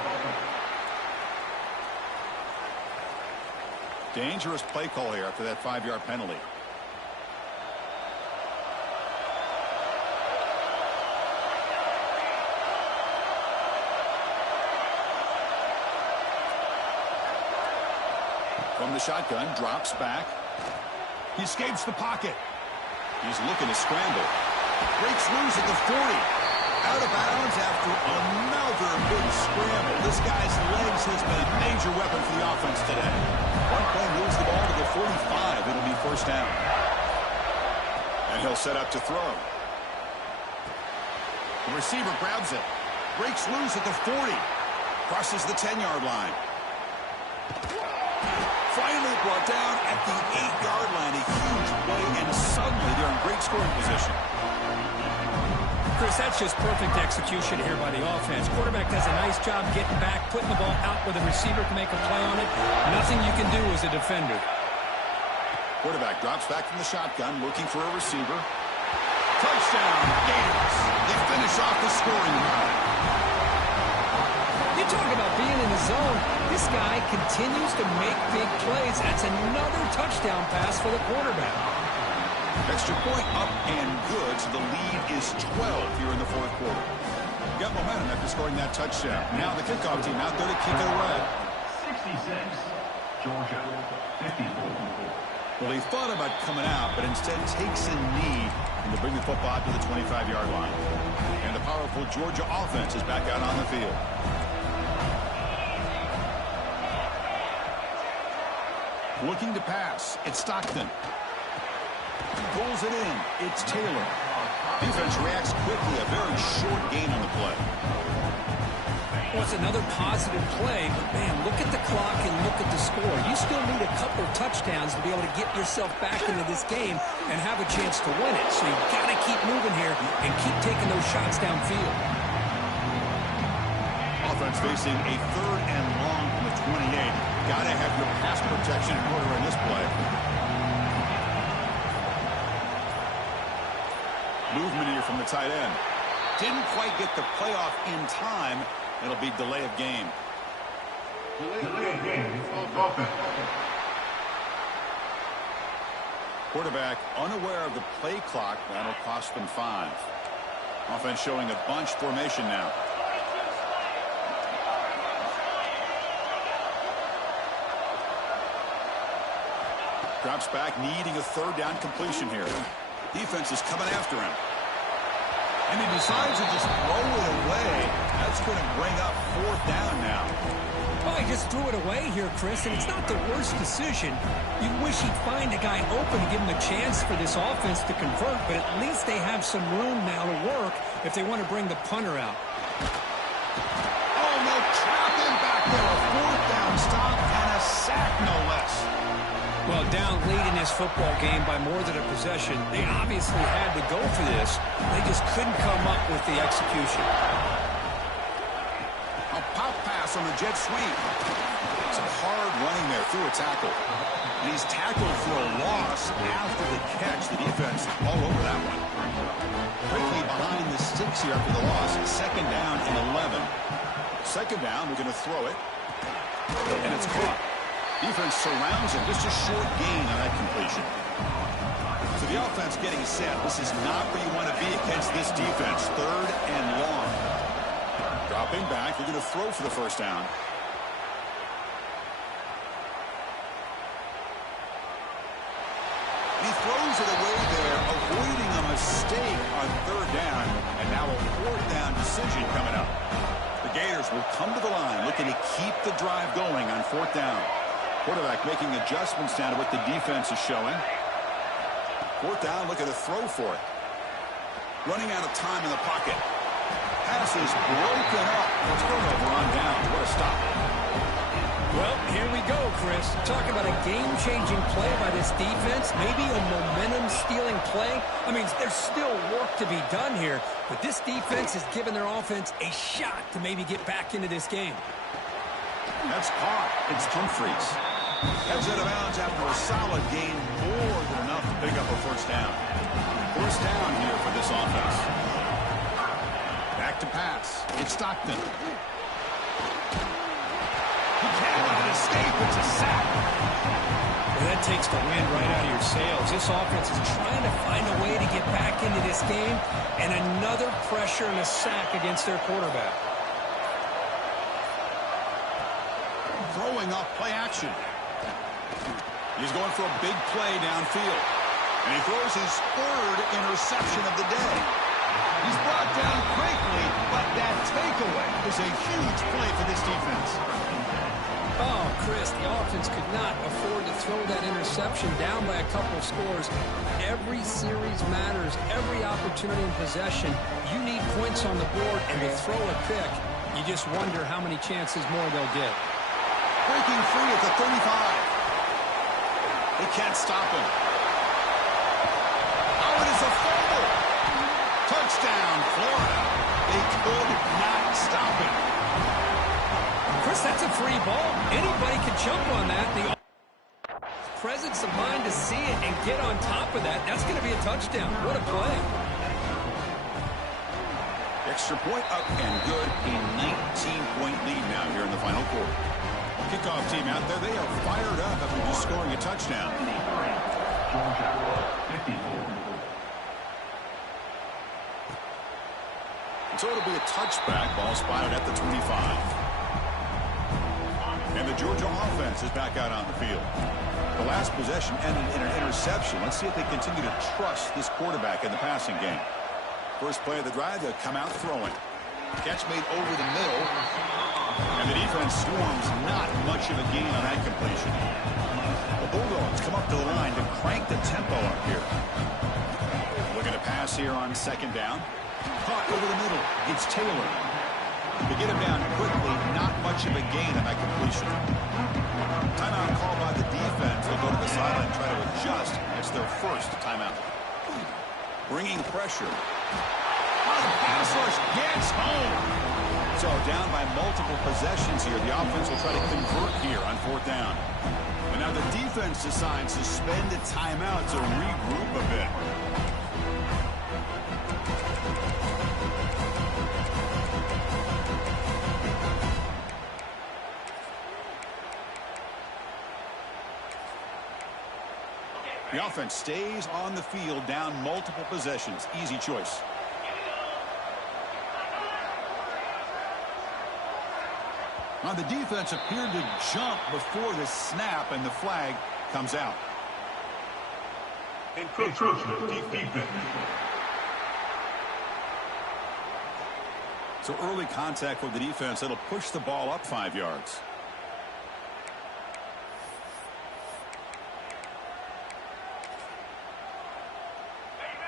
Dangerous play call here after that 5-yard penalty. From the shotgun, drops back. He escapes the pocket. He's looking to scramble. Breaks loose at the 40. Out of bounds after another big scramble. This guy's legs has been a major weapon for the offense today. One play moves the ball to the 45. It'll be first down. And he'll set up to throw. The receiver grabs it. Breaks loose at the 40. Crosses the 10-yard line. Finally brought down at the 8-yard line. A huge play, and suddenly they're in great scoring position. Chris, that's just perfect execution here by the offense. Quarterback does a nice job getting back, putting the ball out where the receiver can make a play on it. Nothing you can do as a defender. Quarterback drops back from the shotgun, looking for a receiver. Touchdown, Gators. They finish off the scoring drive. You talk about being in the zone. This guy continues to make big plays. That's another touchdown pass for the quarterback. Extra point up and good, so the lead is 12 here in the fourth quarter. Got momentum after scoring that touchdown. Now the kickoff team out there to kick it away. 66. Georgia, 54. Well, he thought about coming out, but instead takes a knee and to bring the football out to the 25-yard line. And the powerful Georgia offense is back out on the field. Looking to pass. It's Stockton. Pulls it in. It's Taylor. Defense reacts quickly. A very short gain on the play. Well, it's another positive play, but man, look at the clock and look at the score. You still need a couple of touchdowns to be able to get yourself back into this game and have a chance to win it. So you've got to keep moving here and keep taking those shots downfield. Offense facing a 3rd and long from the 28. Got to have your pass protection in order in this play. Movement here from the tight end. Didn't quite get the playoff in time. It'll be delay of game. Delay of game. Offense. Quarterback unaware of the play clock. That'll cost them 5. Offense showing a bunch formation now. Drops back, needing a 3rd down completion here. Defense is coming after him. And he decides to just throw it away. That's going to bring up 4th down now. Well, he just threw it away here, Chris, and it's not the worst decision. You wish he'd find a guy open to give him a chance for this offense to convert, but at least they have some room now to work if they want to bring the punter out. Oh, no, trap him back there. A fourth down stop and a sack, no less. Well, down late in this football game by more than a possession, they obviously had to go for this. They just couldn't come up with the execution. A pop pass on the jet sweep. It's a hard running there through a tackle. And he's tackled for a loss after the catch. The defense all over that one. Quickly behind the sticks here after the loss. Second down and 11. Second down, we're going to throw it. And it's caught. Defense surrounds him. Just a short gain on that completion. So the offense getting set. This is not where you want to be against this defense. Third and long. Dropping back. They're going to throw for the first down. He throws it away there, avoiding a mistake on third down. And now a fourth down decision coming up. The Gators will come to the line looking to keep the drive going on fourth down. Quarterback making adjustments down to what the defense is showing. Fourth down, looking to throw for it. Running out of time in the pocket. Pass is broken up. Turnover on down. What a stop. Well, here we go, Chris. Talk about a game-changing play by this defense. Maybe a momentum-stealing play. I mean, there's still work to be done here, but this defense has given their offense a shot to maybe get back into this game. That's caught. It's Humphreys. Heads out of bounds after a solid gain, more than enough to pick up a first down. First down here for this offense. Back to pass. It's Stockton. He can't let it escape. It's a sack. Well, that takes the wind right out of your sails. This offense is trying to find a way to get back into this game, and another pressure and a sack against their quarterback. Throwing off play action. He's going for a big play downfield. And he throws his third interception of the day. He's brought down quickly, but that takeaway is a huge play for this defense. Oh, Chris, the offense could not afford to throw that interception down by a couple of scores. Every series matters. Every opportunity in possession. You need points on the board, and to throw a pick, you just wonder how many chances more they'll get. Breaking free at the 35. They can't stop him. Oh, it is a fumble. Touchdown, Florida. They could not stop him. Chris, that's a free ball. Anybody can jump on that. The presence of mind to see it and get on top of that, that's going to be a touchdown. What a play. Extra point up and good. A 19-point lead now here in the final quarter. Kickoff team out there, they are fired up after just scoring a touchdown. Georgia, 54. So it'll be a touchback. Ball spotted at the 25. And the Georgia offense is back out on the field. The last possession ended in an interception. Let's see if they continue to trust this quarterback in the passing game. First play of the drive, they'll come out throwing. Catch made over the middle. And the defense swarms not much of a gain on that completion. The Bulldogs come up to the line to crank the tempo up here. Looking to pass here on second down. Caught over the middle. It's Taylor. To get him down quickly, not much of a gain on that completion. Timeout called by the defense. They'll go to the sideline and try to adjust. It's their first timeout. Bringing pressure. Oh, the pass rush gets home. So down by multiple possessions here. The offense will try to convert here on fourth down. And now the defense decides to spend a timeout to regroup a bit. The offense stays on the field down multiple possessions. Easy choice. Now the defense appeared to jump before the snap, and the flag comes out. Encroachment defense. So early contact for the defense. It'll push the ball up 5 yards.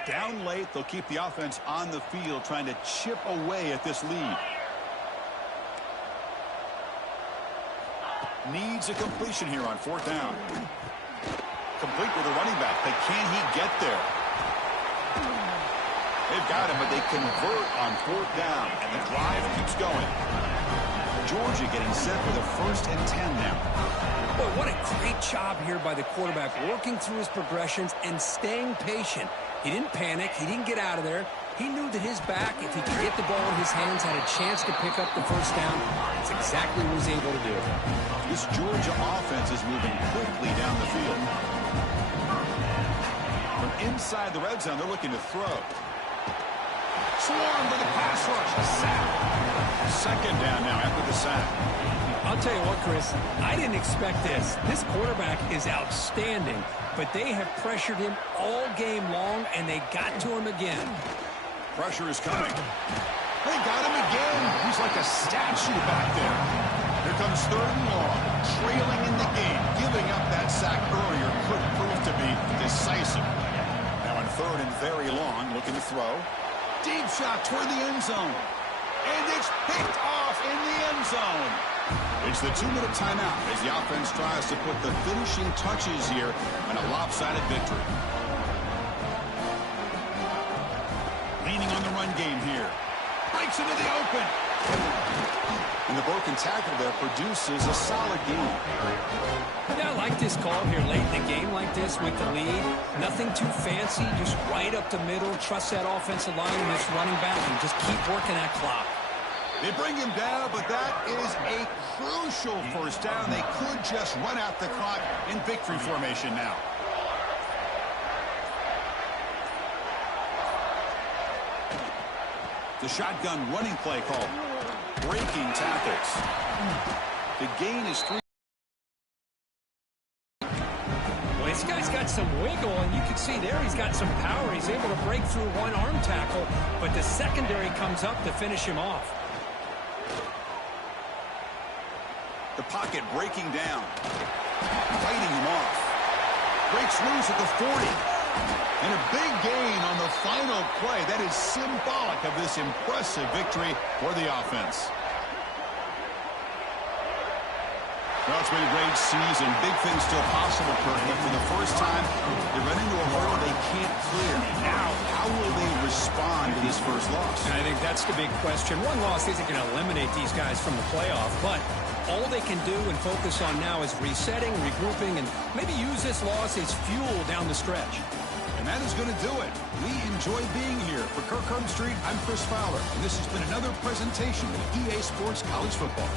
Down late, they'll keep the offense on the field trying to chip away at this lead. needs a completion here on 4th down. Complete with a running back, but can he get there? They've got him, but they convert on 4th down, and the drive keeps going. Georgia getting set for the 1st and 10 now. Boy, what a great job here by the quarterback, working through his progressions and staying patient. He didn't panic. He didn't get out of there. He knew that his back, if he could get the ball in his hands, had a chance to pick up the 1st down. That's exactly what he was able to do. This Georgia offense is moving quickly down the field. From inside the red zone, they're looking to throw. Swarm for the pass rush. A sack. 2nd down now after the sack. I'll tell you what, Chris, I didn't expect this. This quarterback is outstanding, but they have pressured him all game long, and they got to him again. Pressure is coming. They got him again. He's like a statue back there. Here comes 3rd and long. Trailing in the game. Giving up that sack earlier could prove to be decisive. Now on 3rd and very long, looking to throw. Deep shot toward the end zone. And it's picked off in the end zone. It's the 2-minute timeout as the offense tries to put the finishing touches here on a lopsided victory. Leaning on the run game here. Breaks into the open. And the broken tackle there produces a solid game. Yeah, I like this call here late in the game like this with the lead. Nothing too fancy, just right up the middle. Trust that offensive line and this running back and just keep working that clock. They bring him down, but that is a crucial 1st down. They could just run out the clock in victory formation now. The shotgun running play called. Breaking tackles. The gain is 3. Well, this guy's got some wiggle, and you can see there he's got some power. He's able to break through one arm tackle, but the secondary comes up to finish him off. The pocket breaking down. Fighting him off. Breaks loose at the 40. And a big gain on the final play. That is symbolic of this impressive victory for the offense. Well, it's been a great season. Big things still possible, Kirk, but for the first time, they run into a hurdle they can't clear. Now, how will they respond to this first loss? And I think that's the big question. One loss isn't going to eliminate these guys from the playoff, but all they can do and focus on now is resetting, regrouping, and maybe use this loss as fuel down the stretch. And that is going to do it. We enjoy being here. For Kirk Street, I'm Chris Fowler, and this has been another presentation of EA Sports College Football.